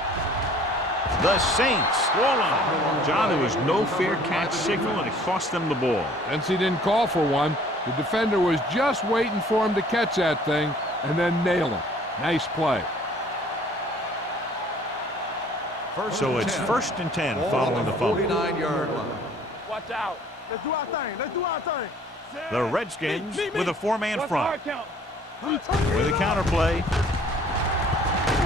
The Saints score line. John, there was no fair catch signal, and it cost them the ball. Since he didn't call for one, the defender was just waiting for him to catch that thing and then nail him. Nice play. So it's 1st and 10 following the fumble. 49-yard line. Watch out. Let's do our thing. Let's do our thing. The Redskins with a 4-man front. Count? With a counterplay.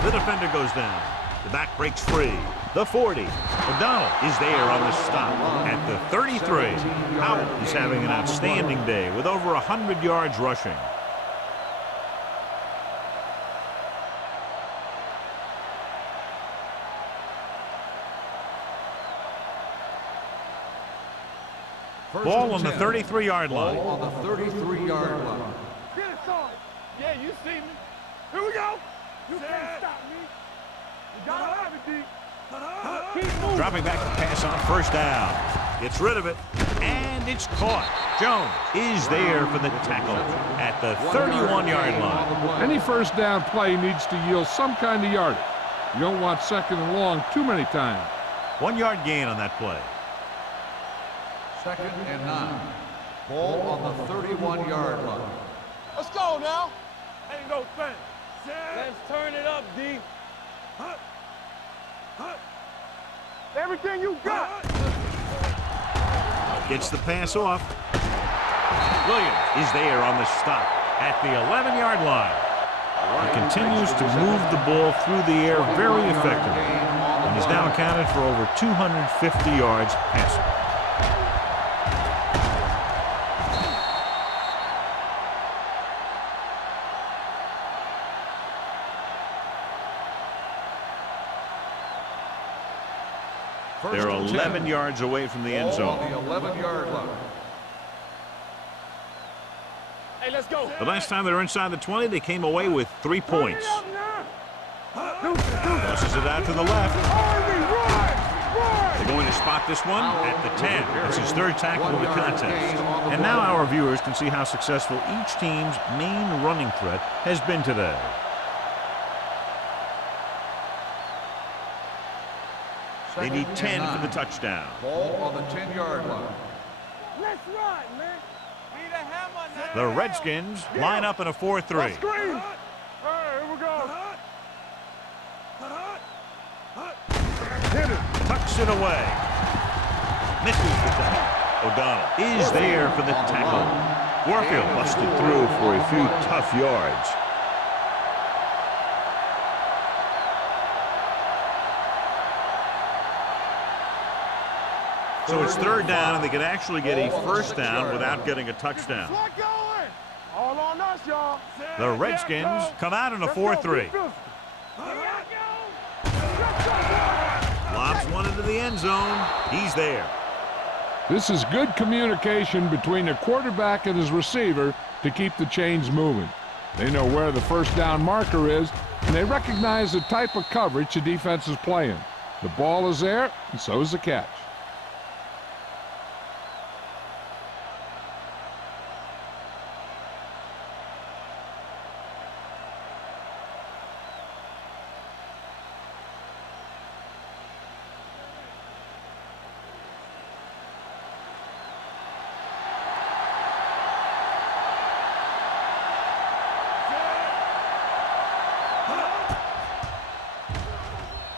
The defender goes down. The back breaks free. The 40. O'Donnell is there on the stop at the 33. Howell is having an outstanding day with over 100 yards rushing. Ball on the 33-yard line. Ball on the 33-yard line. Get it, son. Yeah, you see me. Here we go. You can't stop me. You gotta have it, D. Keep moving. Dropping back to pass on 1st down. Gets rid of it, and it's caught. Jones is there for the tackle at the 31-yard line. Any first down play needs to yield some kind of yardage. You don't want 2nd and long too many times. 1-yard gain on that play. 2nd and 9. Ball on the 31-yard line. Let's go now. Ain't no thing. Let's turn it up, D. Everything you got. Gets the pass off. Williams is there on the stop at the 11-yard line. He continues to move the ball through the air very effectively, and he's now accounted for over 250 yards passing. They're 11 yards away from the end zone. On the 11-yard line. Hey, let's go. The last time they were inside the 20, they came away with 3 points. Tosses it out to the left. They're going to spot this one at the 10. That's his 3rd tackle of the contest. And now our viewers can see how successful each team's main running threat has been today. They need 10 for the touchdown. Ball on the 10-yard line. Let's run, man. Need a hammer now. The Redskins line up in a 4-3. Screen. All right, here we go. Hit it. Tucks it away. Misses the tackle. O'Donnell is there for the tackle. Warfield busted through for a few tough yards. So it's third down, and they can actually get a first down without getting a touchdown. What going? All on us, y'all. The Redskins come out in a 4-3. Lobs one into the end zone. He's there. This is good communication between the quarterback and his receiver to keep the chains moving. They know where the first down marker is, and they recognize the type of coverage the defense is playing. The ball is there, and so is the catch.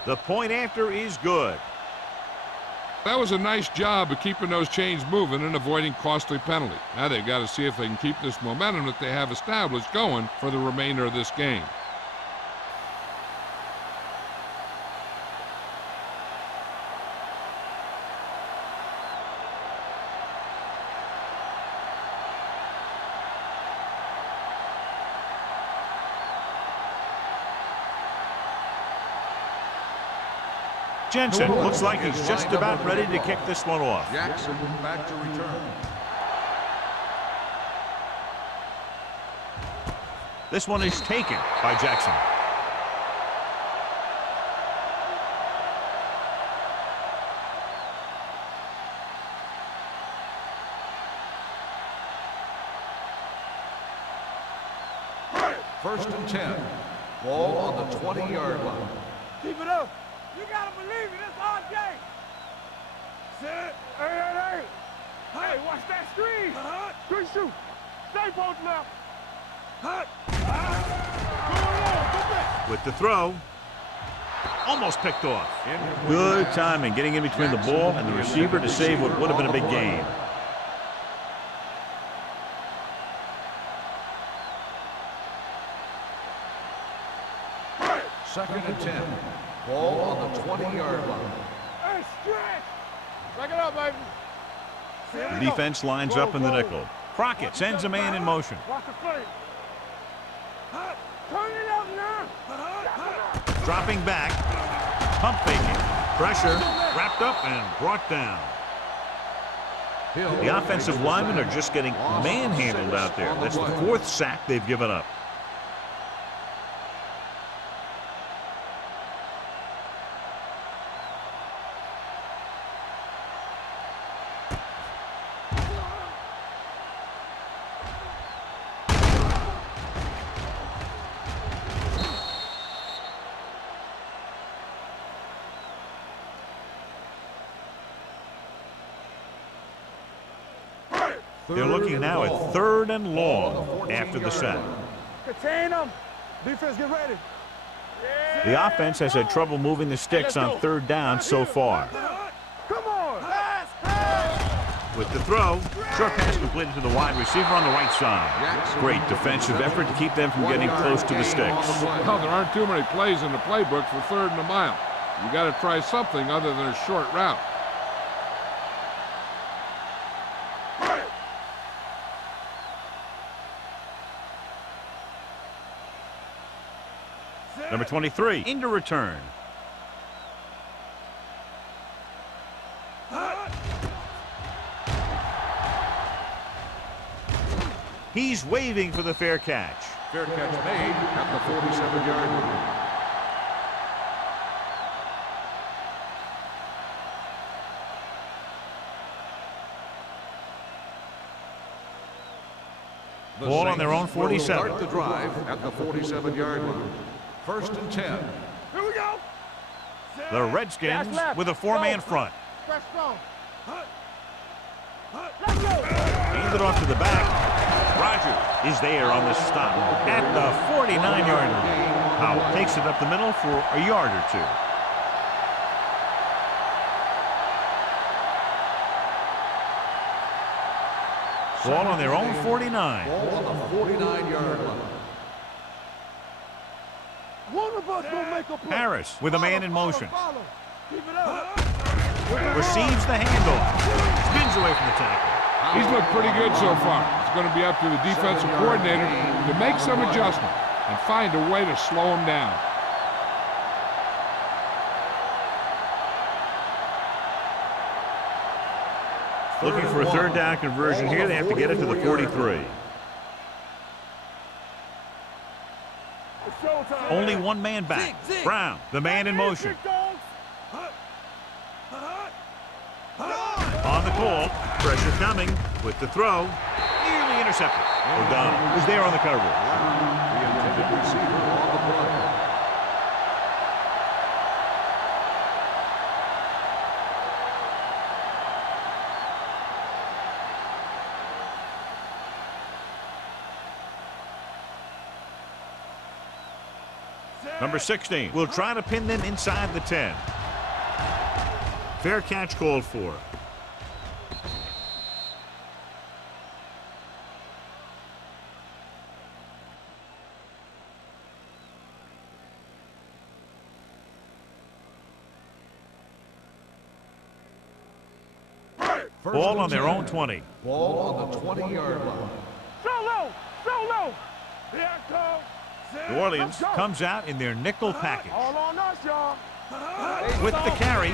The point after is good. That was a nice job of keeping those chains moving and avoiding costly penalty. Now they've got to see if they can keep this momentum that they have established going for the remainder of this game. Jensen looks like he's just about ready to kick this one off. Jackson back to return. This one is taken by Jackson. First and 10. Ball on the 20-yard line. Keep it up. You gotta believe it. It's RJ. Sit. Hey. Hey, watch that screen. Good shoot. Stay post left. With the throw. Almost picked off. Good timing, getting in between the ball and the receiver to save what would have been a big gain. Second and 10. Ball on the 20-yard line. Hey, stretch. Back it up, baby. The defense lines up in the nickel. Crockett sends a man in motion. Watch the play. Turn it up now. Dropping back. Pump faking. Pressure. Wrapped up and brought down. The offensive linemen are just getting manhandled out there. That's the fourth sack they've given up. They're looking now at third and long after the sack. Contain them. Defense, get ready. The offense has had trouble moving the sticks on third down so far. Come on. With the throw, short pass completed to the wide receiver on the right side. Great defensive effort to keep them from getting close to the sticks. Well, there aren't too many plays in the playbook for third and a mile. You got to try something other than a short route. Number 23 into return. He's waving for the fair catch. Fair catch made at the 47-yard line. Ball on their own Saints will 47. Start the drive at the 47-yard line. First and 10. Here we go. The Redskins with a four-man front. Hand it off to the back. Rogers is there on the stop at the 49-yard line. Powell takes it up the middle for a yard or two. Ball on their own 49. Ball on the 49-yard line. One of us will make a play. Harris with a man in motion. Keep it up. Receives the handoff. Spins away from the tackle. He's looked pretty good so far. It's going to be up to the defensive coordinator to make some adjustment and find a way to slow him down. Looking for a third down conversion here. They have to get it to the 43. Only one man back. Brown, the man in motion. On the call. Pressure coming with the throw. Nearly intercepted. O'Donnell was there on the coverage. The intended receiver on the play. Number 16 will try to pin them inside the 10. Fair catch called for. Ball on their own 20. Ball on the 20-yard line. Solo. Here it comes. New Orleans comes out in their nickel package. All on us, y'all. With the carry,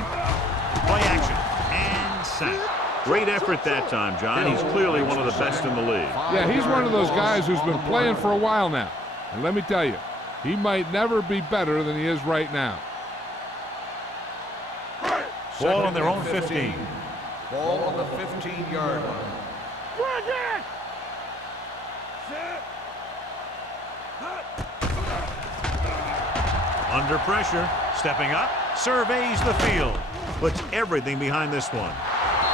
play action, and sack. Great effort that time, John. He's clearly one of the best in the league. Yeah, he's one of those guys who's been playing for a while now. And let me tell you, he might never be better than he is right now. Ball on their own 15. Ball on the 15-yard line. Bring it! Under pressure, stepping up, surveys the field. Puts everything behind this one.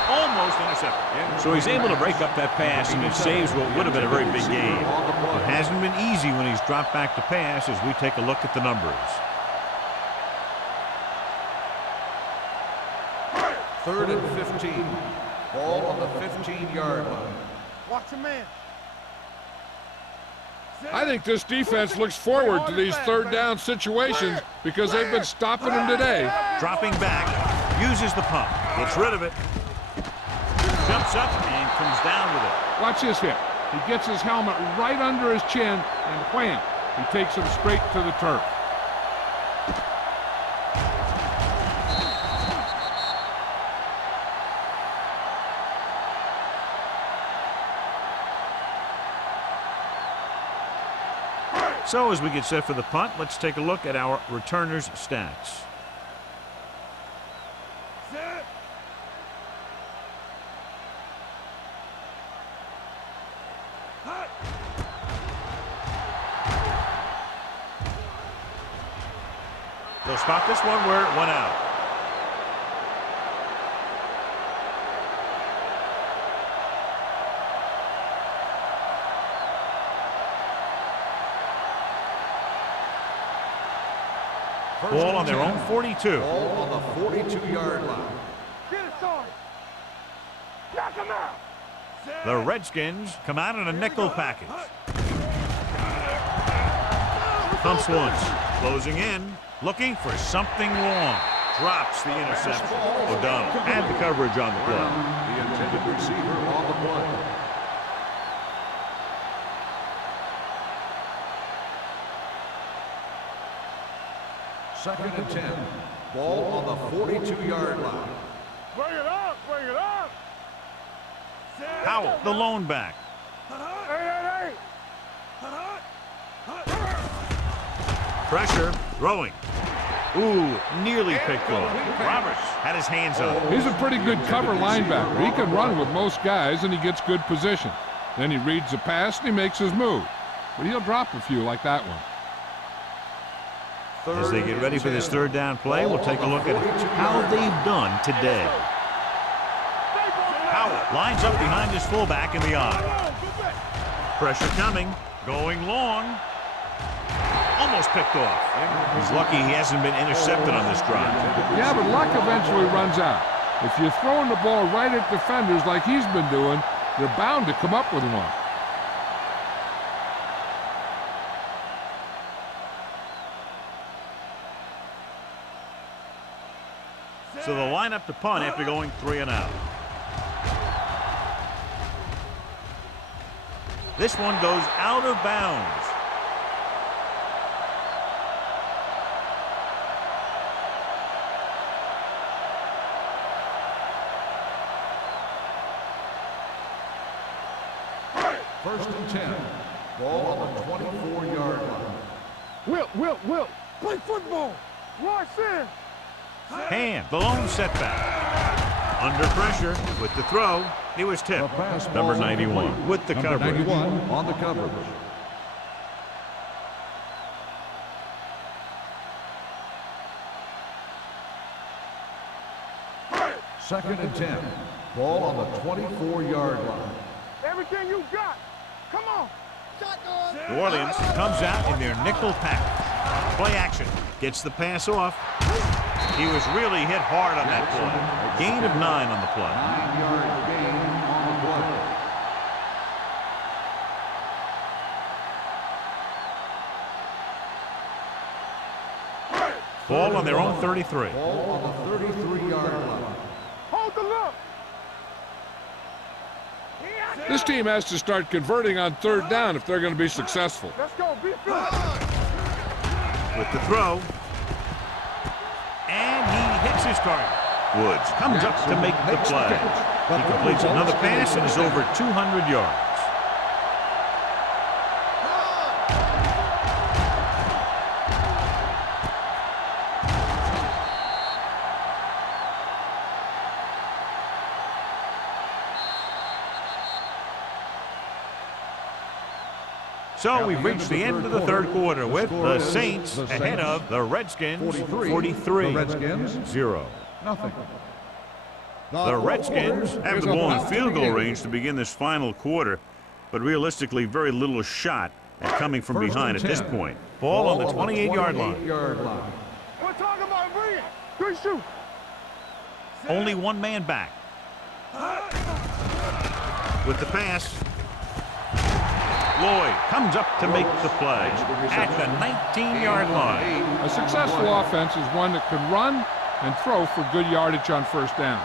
Almost intercepted. So he's able to break up that pass, and it saves what would have been a very big game. It hasn't been easy when he's dropped back to pass as we take a look at the numbers. 3rd and 15. Ball on the 15-yard line. Watch your man. I think this defense looks forward to these third down situations because they've been stopping them today. Dropping back, uses the pump, gets rid of it, jumps up and comes down with it. Watch this hit. He gets his helmet right under his chin, and wham, he takes him straight to the turf. So as we get set for the punt, let's take a look at our returners' stats. They'll spot this one where it went out. Ball on their own 42. Ball on the 42-yard line. Get it started. Knock him out. The Redskins come out in a nickel package. Pumps once, closing in, looking for something long. Drops the interception. O'Donnell had the coverage on the play. The intended receiver on the play. Second and 10. Ball on the 42-yard line. Bring it up. Bring it up. Howell, the lone back. Hey. Pressure, throwing. Ooh, nearly picked off. Roberts had his hands up. He's a pretty good cover linebacker. He can run with most guys, and he gets good position. Then he reads the pass, and he makes his move. But he'll drop a few like that one. As they get ready for this third down play, we'll take a look at how they've done today. Howell lines up behind his fullback in the eye. Pressure coming, going long. Almost picked off. He's lucky he hasn't been intercepted on this drive. Yeah, but luck eventually runs out. If you're throwing the ball right at defenders like he's been doing, you're bound to come up with one. So they'll line up to punt after going 3 and out. This one goes out of bounds. First and 10. Ball on the 24-yard line. Will, play football. Rush in. Hand, the lone setback. Under pressure with the throw. He was tipped. Number 91 with the coverage. 91 on the coverage. Second and 10. Ball on the 24-yard line. Everything you got. Come on. New Orleans comes out in their nickel package. Play action. Gets the pass off. He was really hit hard on that play. Gain of 9 on the play. 9-yard gain on the play. Ball on their own 33. Ball on the 33-yard line. Hold the look. This team has to start converting on third down if they're going to be successful. Let's go. Be good. With the throw. And he hits his target. Woods comes up to make the play. He completes another pass and is over 200 yards. So we've reached the end of the third quarter with the Saints ahead of the Redskins 43. The Redskins 0. nothing. The Redskins have the ball in field goal range to begin this final quarter, but realistically very little shot at coming from behind at this point. Ball on the 28-yard line. We're talking about bringing. Good shoot. Only one man back. With the pass. Lloyd comes up to make the play at the 19-yard line. A successful offense is one that can run and throw for good yardage on first down.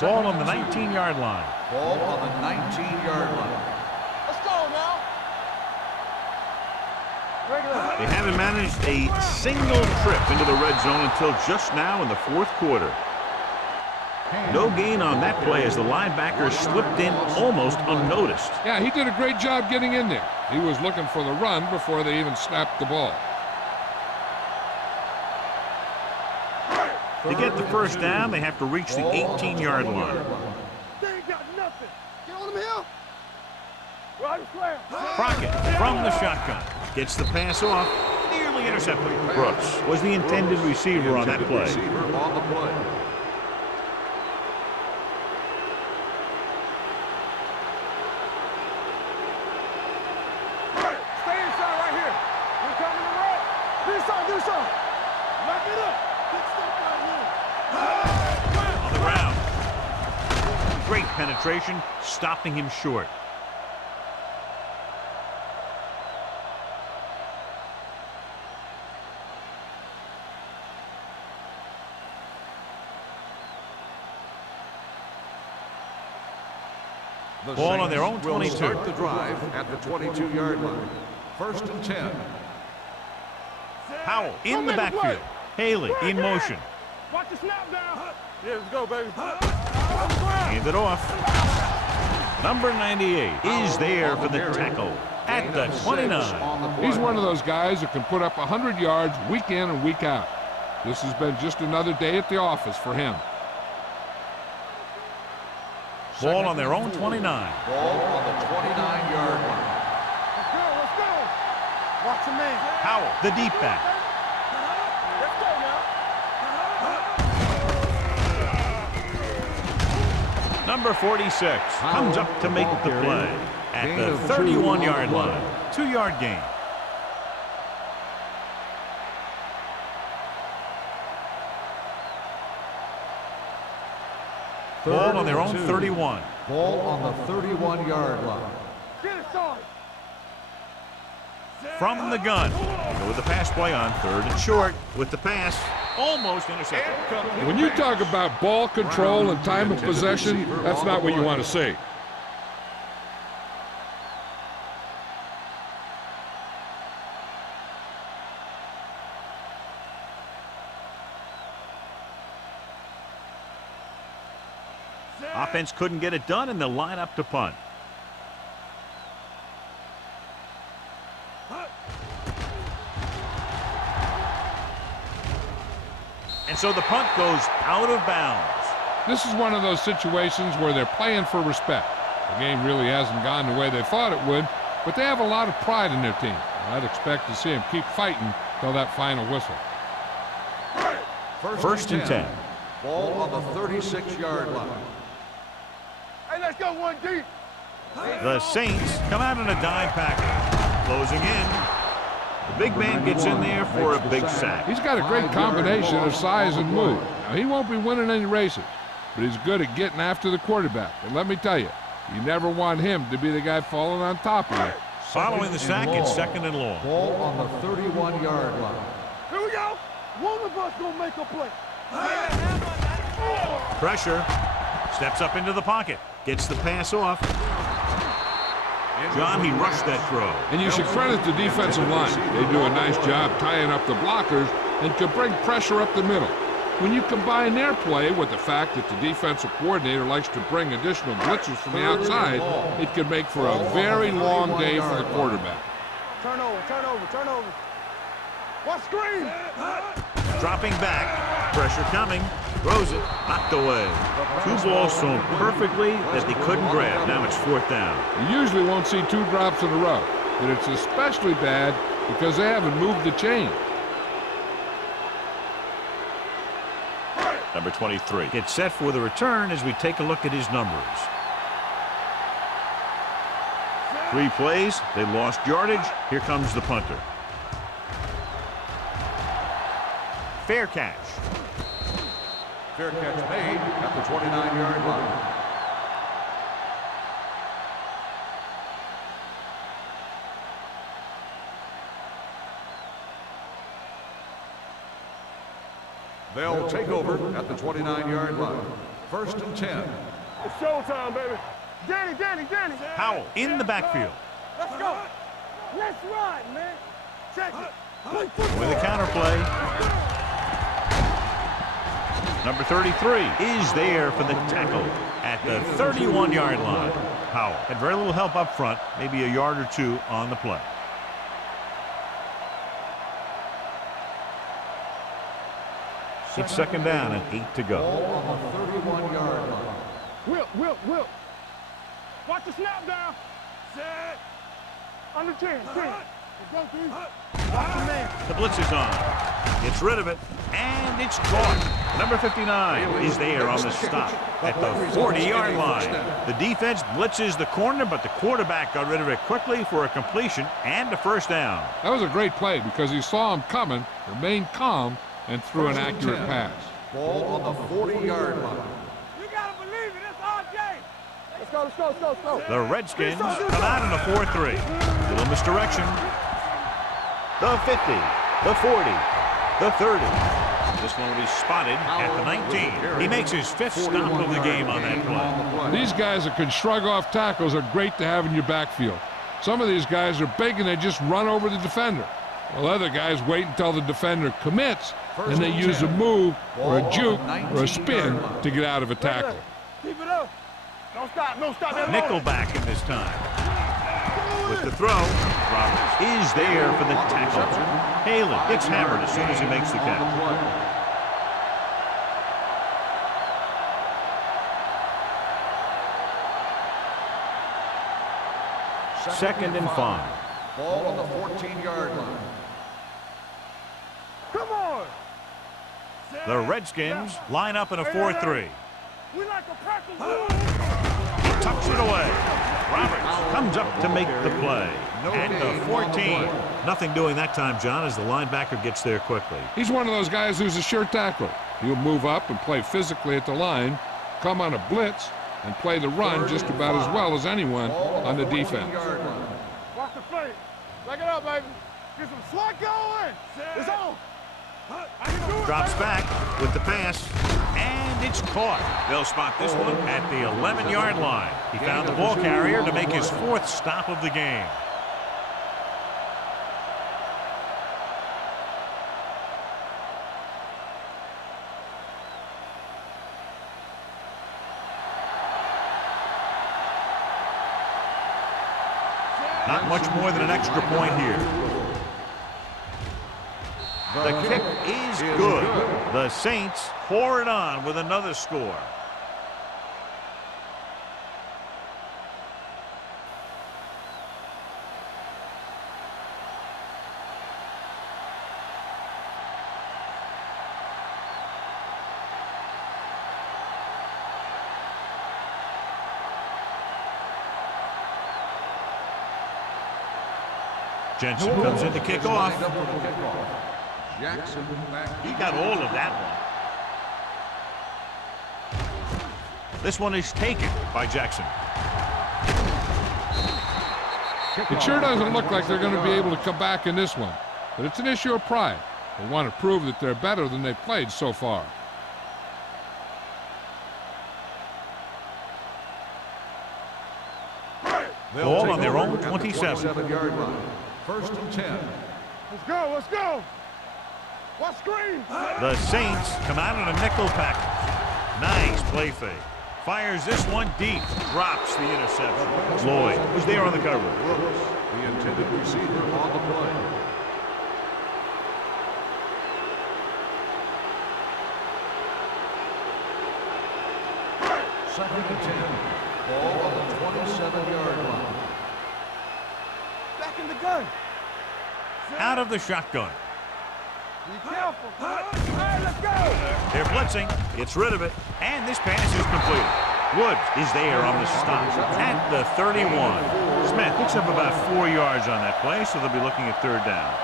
Ball on the 19-yard line. Ball on the 19-yard line. Let's go now. Regular. They haven't managed a single trip into the red zone until just now in the fourth quarter. No gain on that play as the linebacker slipped in almost unnoticed. Yeah, he did a great job getting in there. He was looking for the run before they even snapped the ball. To get the first down, they have to reach the 18-yard line. They ain't got nothing. Get on him here. Right square. Crockett from the shotgun gets the pass off, nearly intercepted. Brooks was the intended receiver on that play. Receiver on the play. Stay inside right here. We're coming to roll. Do something. Lock it up. Good stuff right here. On the ground. Great penetration, stopping him short. Ball on their own 22. Will start the drive at the 22-yard line. First and 10. Howell in the backfield. Haley in motion. Watch the snap down. Yeah, let's go, baby. Hand it off. Number 98 is there for the tackle at the 29. He's one of those guys that can put up 100 yards week in and week out. This has been just another day at the office for him. Ball on their own 29. Ball on the 29-yard line. Let's the deep back. Let's go now. Number 46 comes up to make the play at the 31-yard line. 2-yard gain. Ball on their own 31. Ball on the 31-yard line. Get it, Sarge. From the gun. Go with the pass play on 3rd and short. With the pass, almost intercepted. When you talk about ball control and time of possession, that's not what you want to see. Offense couldn't get it done, and they'll line up to punt. And so the punt goes out of bounds. This is one of those situations where they're playing for respect. The game really hasn't gone the way they thought it would, but they have a lot of pride in their team. I'd expect to see them keep fighting till that final whistle. First and 10. Ball on the 36-yard line. Hey, let's go one deep. The Saints come out in a dime package. Closing in. The big man gets in there for a big sack. He's got a great combination of size and move. Now, he won't be winning any races, but he's good at getting after the quarterback. And let me tell you, you never want him to be the guy falling on top of you. Following the sack, it's 2nd and long. Ball on the 31-yard line. Here we go. One of us gonna make a play. Pressure. Steps up into the pocket. Gets the pass off. John, he rushed that throw. And you should credit the defensive line. They do a nice job tying up the blockers and can bring pressure up the middle. When you combine their play with the fact that the defensive coordinator likes to bring additional blitzes from the outside, it can make for a very long day for the quarterback. Turnover, turnover, turnover. What screen? Dropping back. Pressure coming. Throws it. Knocked away. 2 balls thrown perfectly that they couldn't grab. Now it's 4th down. You usually won't see 2 drops in a row, but it's especially bad because they haven't moved the chain. Number 23 gets set for the return as we take a look at his numbers. 3 plays. They lost yardage. Here comes the punter. Fair catch. Fair catch made at the 29-yard line. They'll take over at the 29-yard line. 1st and 10. It's showtime, baby. Danny. Howell in the backfield. Let's go. Let's ride, man. Check it. Play football. With a counter play. Number 33 is there for the tackle at the 31-yard line. Howell had very little help up front, maybe a yard or 2 on the play. It's 2nd down and 8 to go. Ball on the 31-yard line. Whip. Watch the snap down. Set. Under 10. Go, dude. Watch the man. The blitz is on. Gets rid of it, and it's caught. Number 59 is there on the stop at the 40-yard line. The defense blitzes the corner, but the quarterback got rid of it quickly for a completion and a 1st down. That was a great play because he saw him coming, remained calm, and threw an accurate pass. Ball on the 40-yard line. You gotta believe it. It's RJ. Let's go. The Redskins come out in a 4-3. Little misdirection. The 50, the 40, the 30. This one will be spotted at the 19. He makes his 5th stop of the game on that play. These guys that can shrug off tackles are great to have in your backfield. Some of these guys are big and they just run over the defender. While other guys wait until the defender commits and they use a move or a juke or a spin to get out of a tackle. Keep it up. Don't stop. Nickelback in this time. With the throw, Roberts is there for the tackle. Haley gets hammered as soon as he makes the catch. 2nd and 5. Ball on the 14-yard line. The Redskins line up in a 4-3. We like a pack of wolves. He tucks it away. Roberts comes up to make the play. At the 14. Nothing doing that time, John, as the linebacker gets there quickly. He's one of those guys who's a sure tackler. He'll move up and play physically at the line, come on a blitz, and play the run just about as well as anyone on the defense. Watch the play. Back it up, baby. Get some swat going. It's on. Drops back with the pass, and it's caught. They'll spot this one at the 11-yard line. He found the ball carrier to make his 4th stop of the game. Not much more than an extra point here. The kick is good. The Saints pour it on with another score. Jensen comes in to kick off. Jackson back. He got all of that one. This one is taken by Jackson. It sure doesn't look like they're going to be able to come back in this one, but it's an issue of pride. They want to prove that they're better than they've played so far. Ball on their own 27. 27-yard line. 1st and 10. Let's go. Let's go. What screen? The Saints come out in a nickel package. Nice play fake. Fires this one deep. Drops the interception. Lloyd was there on the coverage. Brooks, the intended receiver on the play. Second and 10. Ball on the 27-yard line. Back in the gun. Out of the shotgun. Be careful. Hey, let's go. They're blitzing. Gets rid of it. And this pass is completed. Woods is there on the stop at the 31. Smith picks up about 4 yards on that play, so they'll be looking at 3rd down.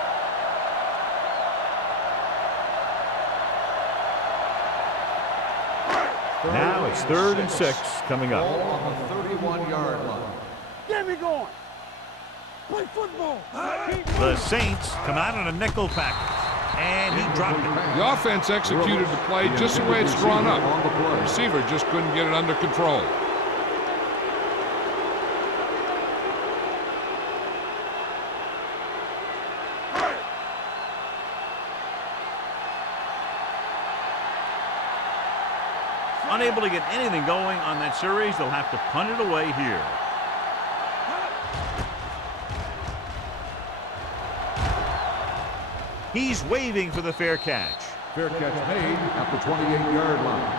Now it's 3rd and 6 coming up. Ball on the 31-yard line. Get me going. Play football. The Saints come out in a nickel package. And he dropped it. The offense executed the play just the way it's drawn up. The receiver just couldn't get it under control. Unable to get anything going on that series, they'll have to punt it away here. He's waving for the fair catch. Fair catch made at the 28-yard line.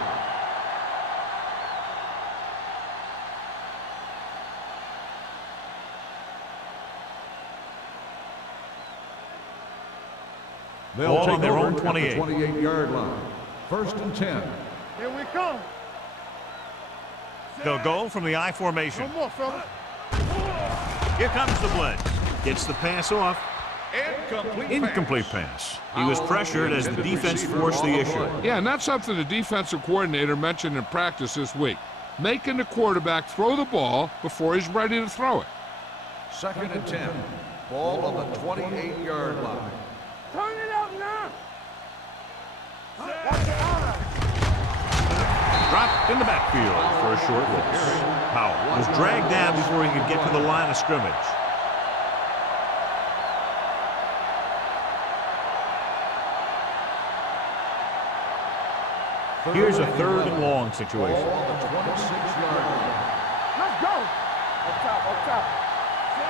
They'll Ball take on their over own at 28. the 28-yard line. 1st and 10. Here we come. They'll go from the I formation. No more, fellas. Here comes the blitz. Gets the pass off. Incomplete pass. He was pressured as the defense forced the issue. Yeah, and that's something the defensive coordinator mentioned in practice this week. Making the quarterback throw the ball before he's ready to throw it. 2nd and 10. Ball on the 28-yard line. Turn it up now. Watch it out. Dropped in the backfield for a short loss. Powell was dragged down before he could get to the line of scrimmage. Here's a 3rd and long situation. Ball on the 26-yard line. Let's go. Up top, up top.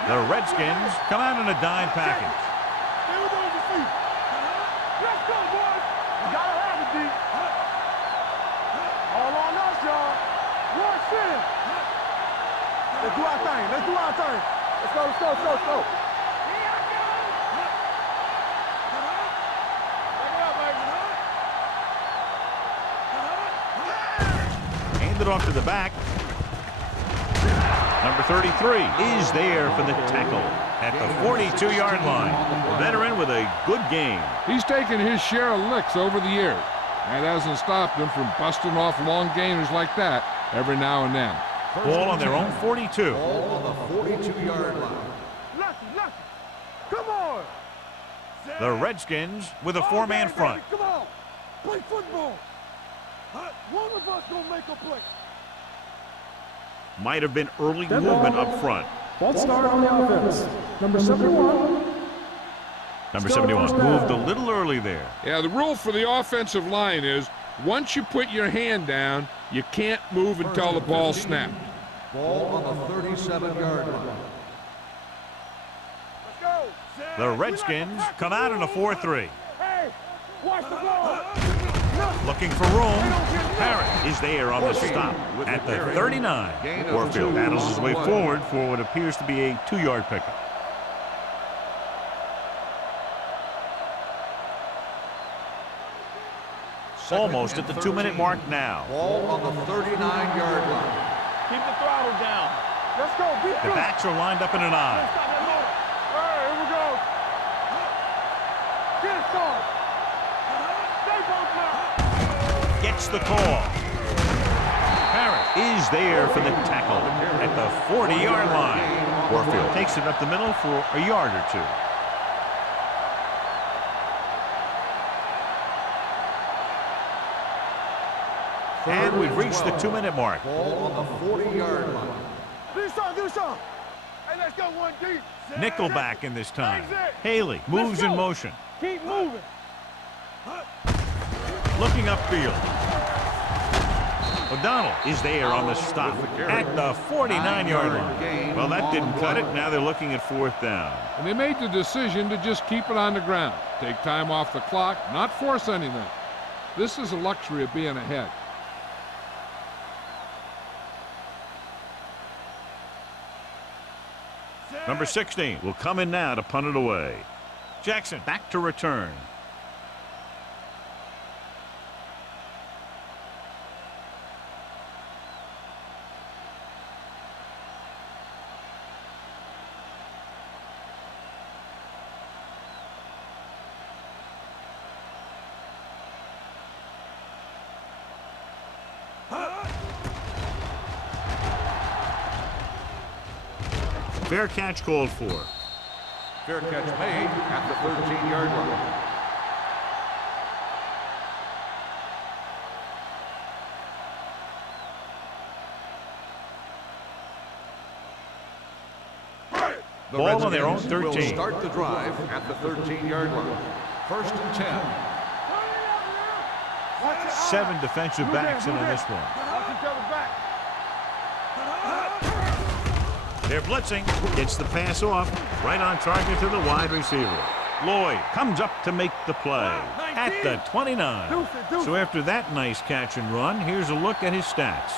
The Redskins come out in a dime package. Stay with those your feet. Let's go, boys. You gotta have it, D. All on us, y'all. Rush in. Let's do our thing. Let's do our thing. Let's go, let's go, let's go, let's go. Back it up, baby. it off to the back. Number 33 is there for the tackle at the 42-yard line. The veteran with a good game. He's taken his share of licks over the years. That hasn't stopped him from busting off long gainers like that every now and then. Ball on their own 42. Ball on the 42-yard line. Lucky, lucky. Come on. The Redskins with a four-man front. Come on. Play football. One of us gonna make a play. Might have been early Dead movement ball. up front. False start on the offense. Number 71. Number Still 71 first down. moved a little early there. Yeah, the rule for the offensive line is once you put your hand down, you can't move until the ball snapped. Ball on the 37-yard line. Let's go. The Redskins come out in a 4-3. Hey, watch the ball. Looking for room. Parrott is there on the stop at the 39. Warfield battles his way forward for what appears to be a 2-yard pickup. Almost at the 2-minute mark now. Ball on the 39-yard line. Keep the throttle down. Let's go. Beat The backs are lined up in an eye. All right, here we go. Get it started. Stay both now. Gets the call. Parrott is there for the tackle at the 40-yard line. Warfield takes it up the middle for a yard or two. And we've reached the 2-minute mark. Ball on the 40-yard line. Do some. Hey, let's go one deep. Nickelback in this time. Haley moves in motion. Keep moving. Looking upfield. O'Donnell is there on the stop at the 49-yard line. Well, that didn't cut it. Now they're looking at 4th down. And they made the decision to just keep it on the ground. Take time off the clock, not force anything. This is a luxury of being ahead. Number 16 will come in now to punt it away. Jackson back to return. Fair catch called for. Fair catch made at the 13-yard line. The Ball on their own Redskins 13. will start the drive at the 13-yard line. 1st and 10. 7 defensive backs in on this one. Watch each other back. They're blitzing. Gets the pass off. Right on target to the wide receiver. Lloyd comes up to make the play at the 29. So after that nice catch and run, here's a look at his stats.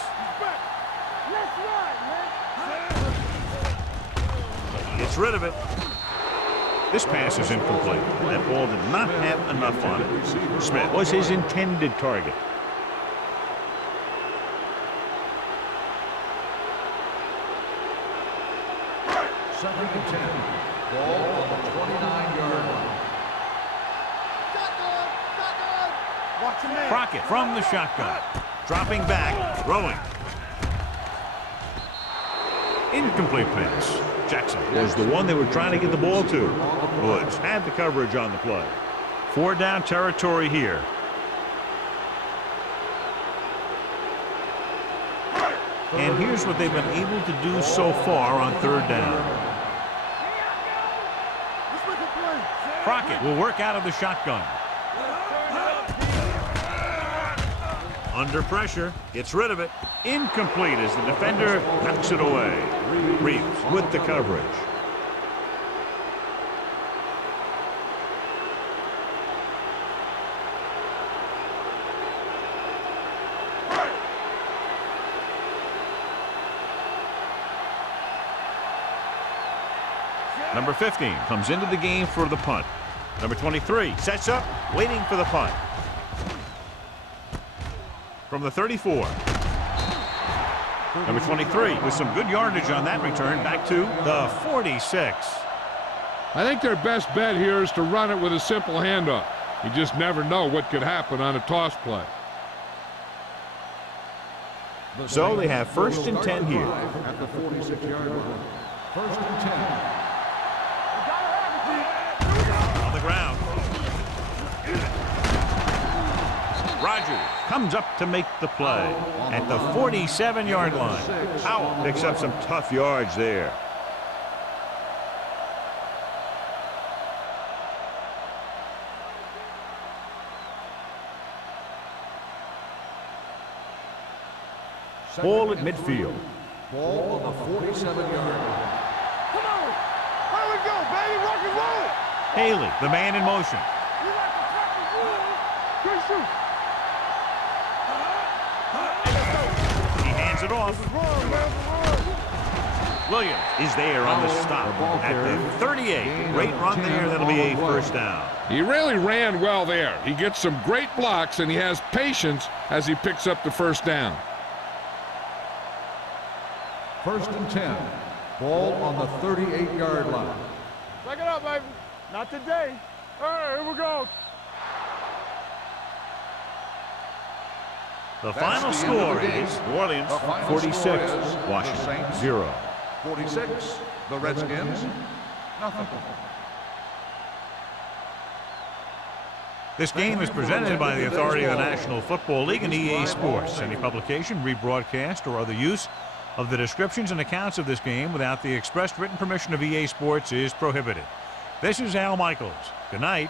Let's ride, man. Gets rid of it. This pass is incomplete. That ball did not have enough on it. Smith was his intended target. Second and 10. Ball on the 29-yard line. Watch your man. Crockett from the shotgun. Dropping back, throwing. Incomplete pass. Jackson was the one they were trying to get the ball to. Woods had the coverage on the play. 4 down territory here. And here's what they've been able to do so far on 3rd down. Crockett will work out of the shotgun. Under pressure, gets rid of it. Incomplete as the defender knocks it away. Reeves with the coverage. Number 15 comes into the game for the punt. Number 23 sets up, waiting for the punt. From the 34. Number 23 with some good yardage on that return back to the 46. I think their best bet here is to run it with a simple handoff. You just never know what could happen on a toss play. So they have 1st and 10 here. At the 46-yard line. 1st and 10. On the ground. Rogers comes up to make the play at the 47-yard line. Powell picks up some tough yards there. Ball at midfield. Ball on the 47-yard line. Come on. Here we go, baby. Rock and roll. Haley, the man in motion. You like the track and roll. Good shoot. He hands it off. Run, man, run. Williams is there on the stop at the 38. Great run there. That'll be a 1st down. He really ran well there. He gets some great blocks, and he has patience as he picks up the 1st down. 1st and 10. Ball on the 38-yard line. Check it out, baby. Not today. All right, here we go. The That's final the end of score the game. is New Orleans The final 46, score is the Washington Saints 0. 46. The Redskins, nothing. This game is presented by the authority of the National Football League and EA Sports. Any publication, rebroadcast, or other use of the descriptions and accounts of this game without the expressed written permission of EA Sports is prohibited. This is Al Michaels. Good night.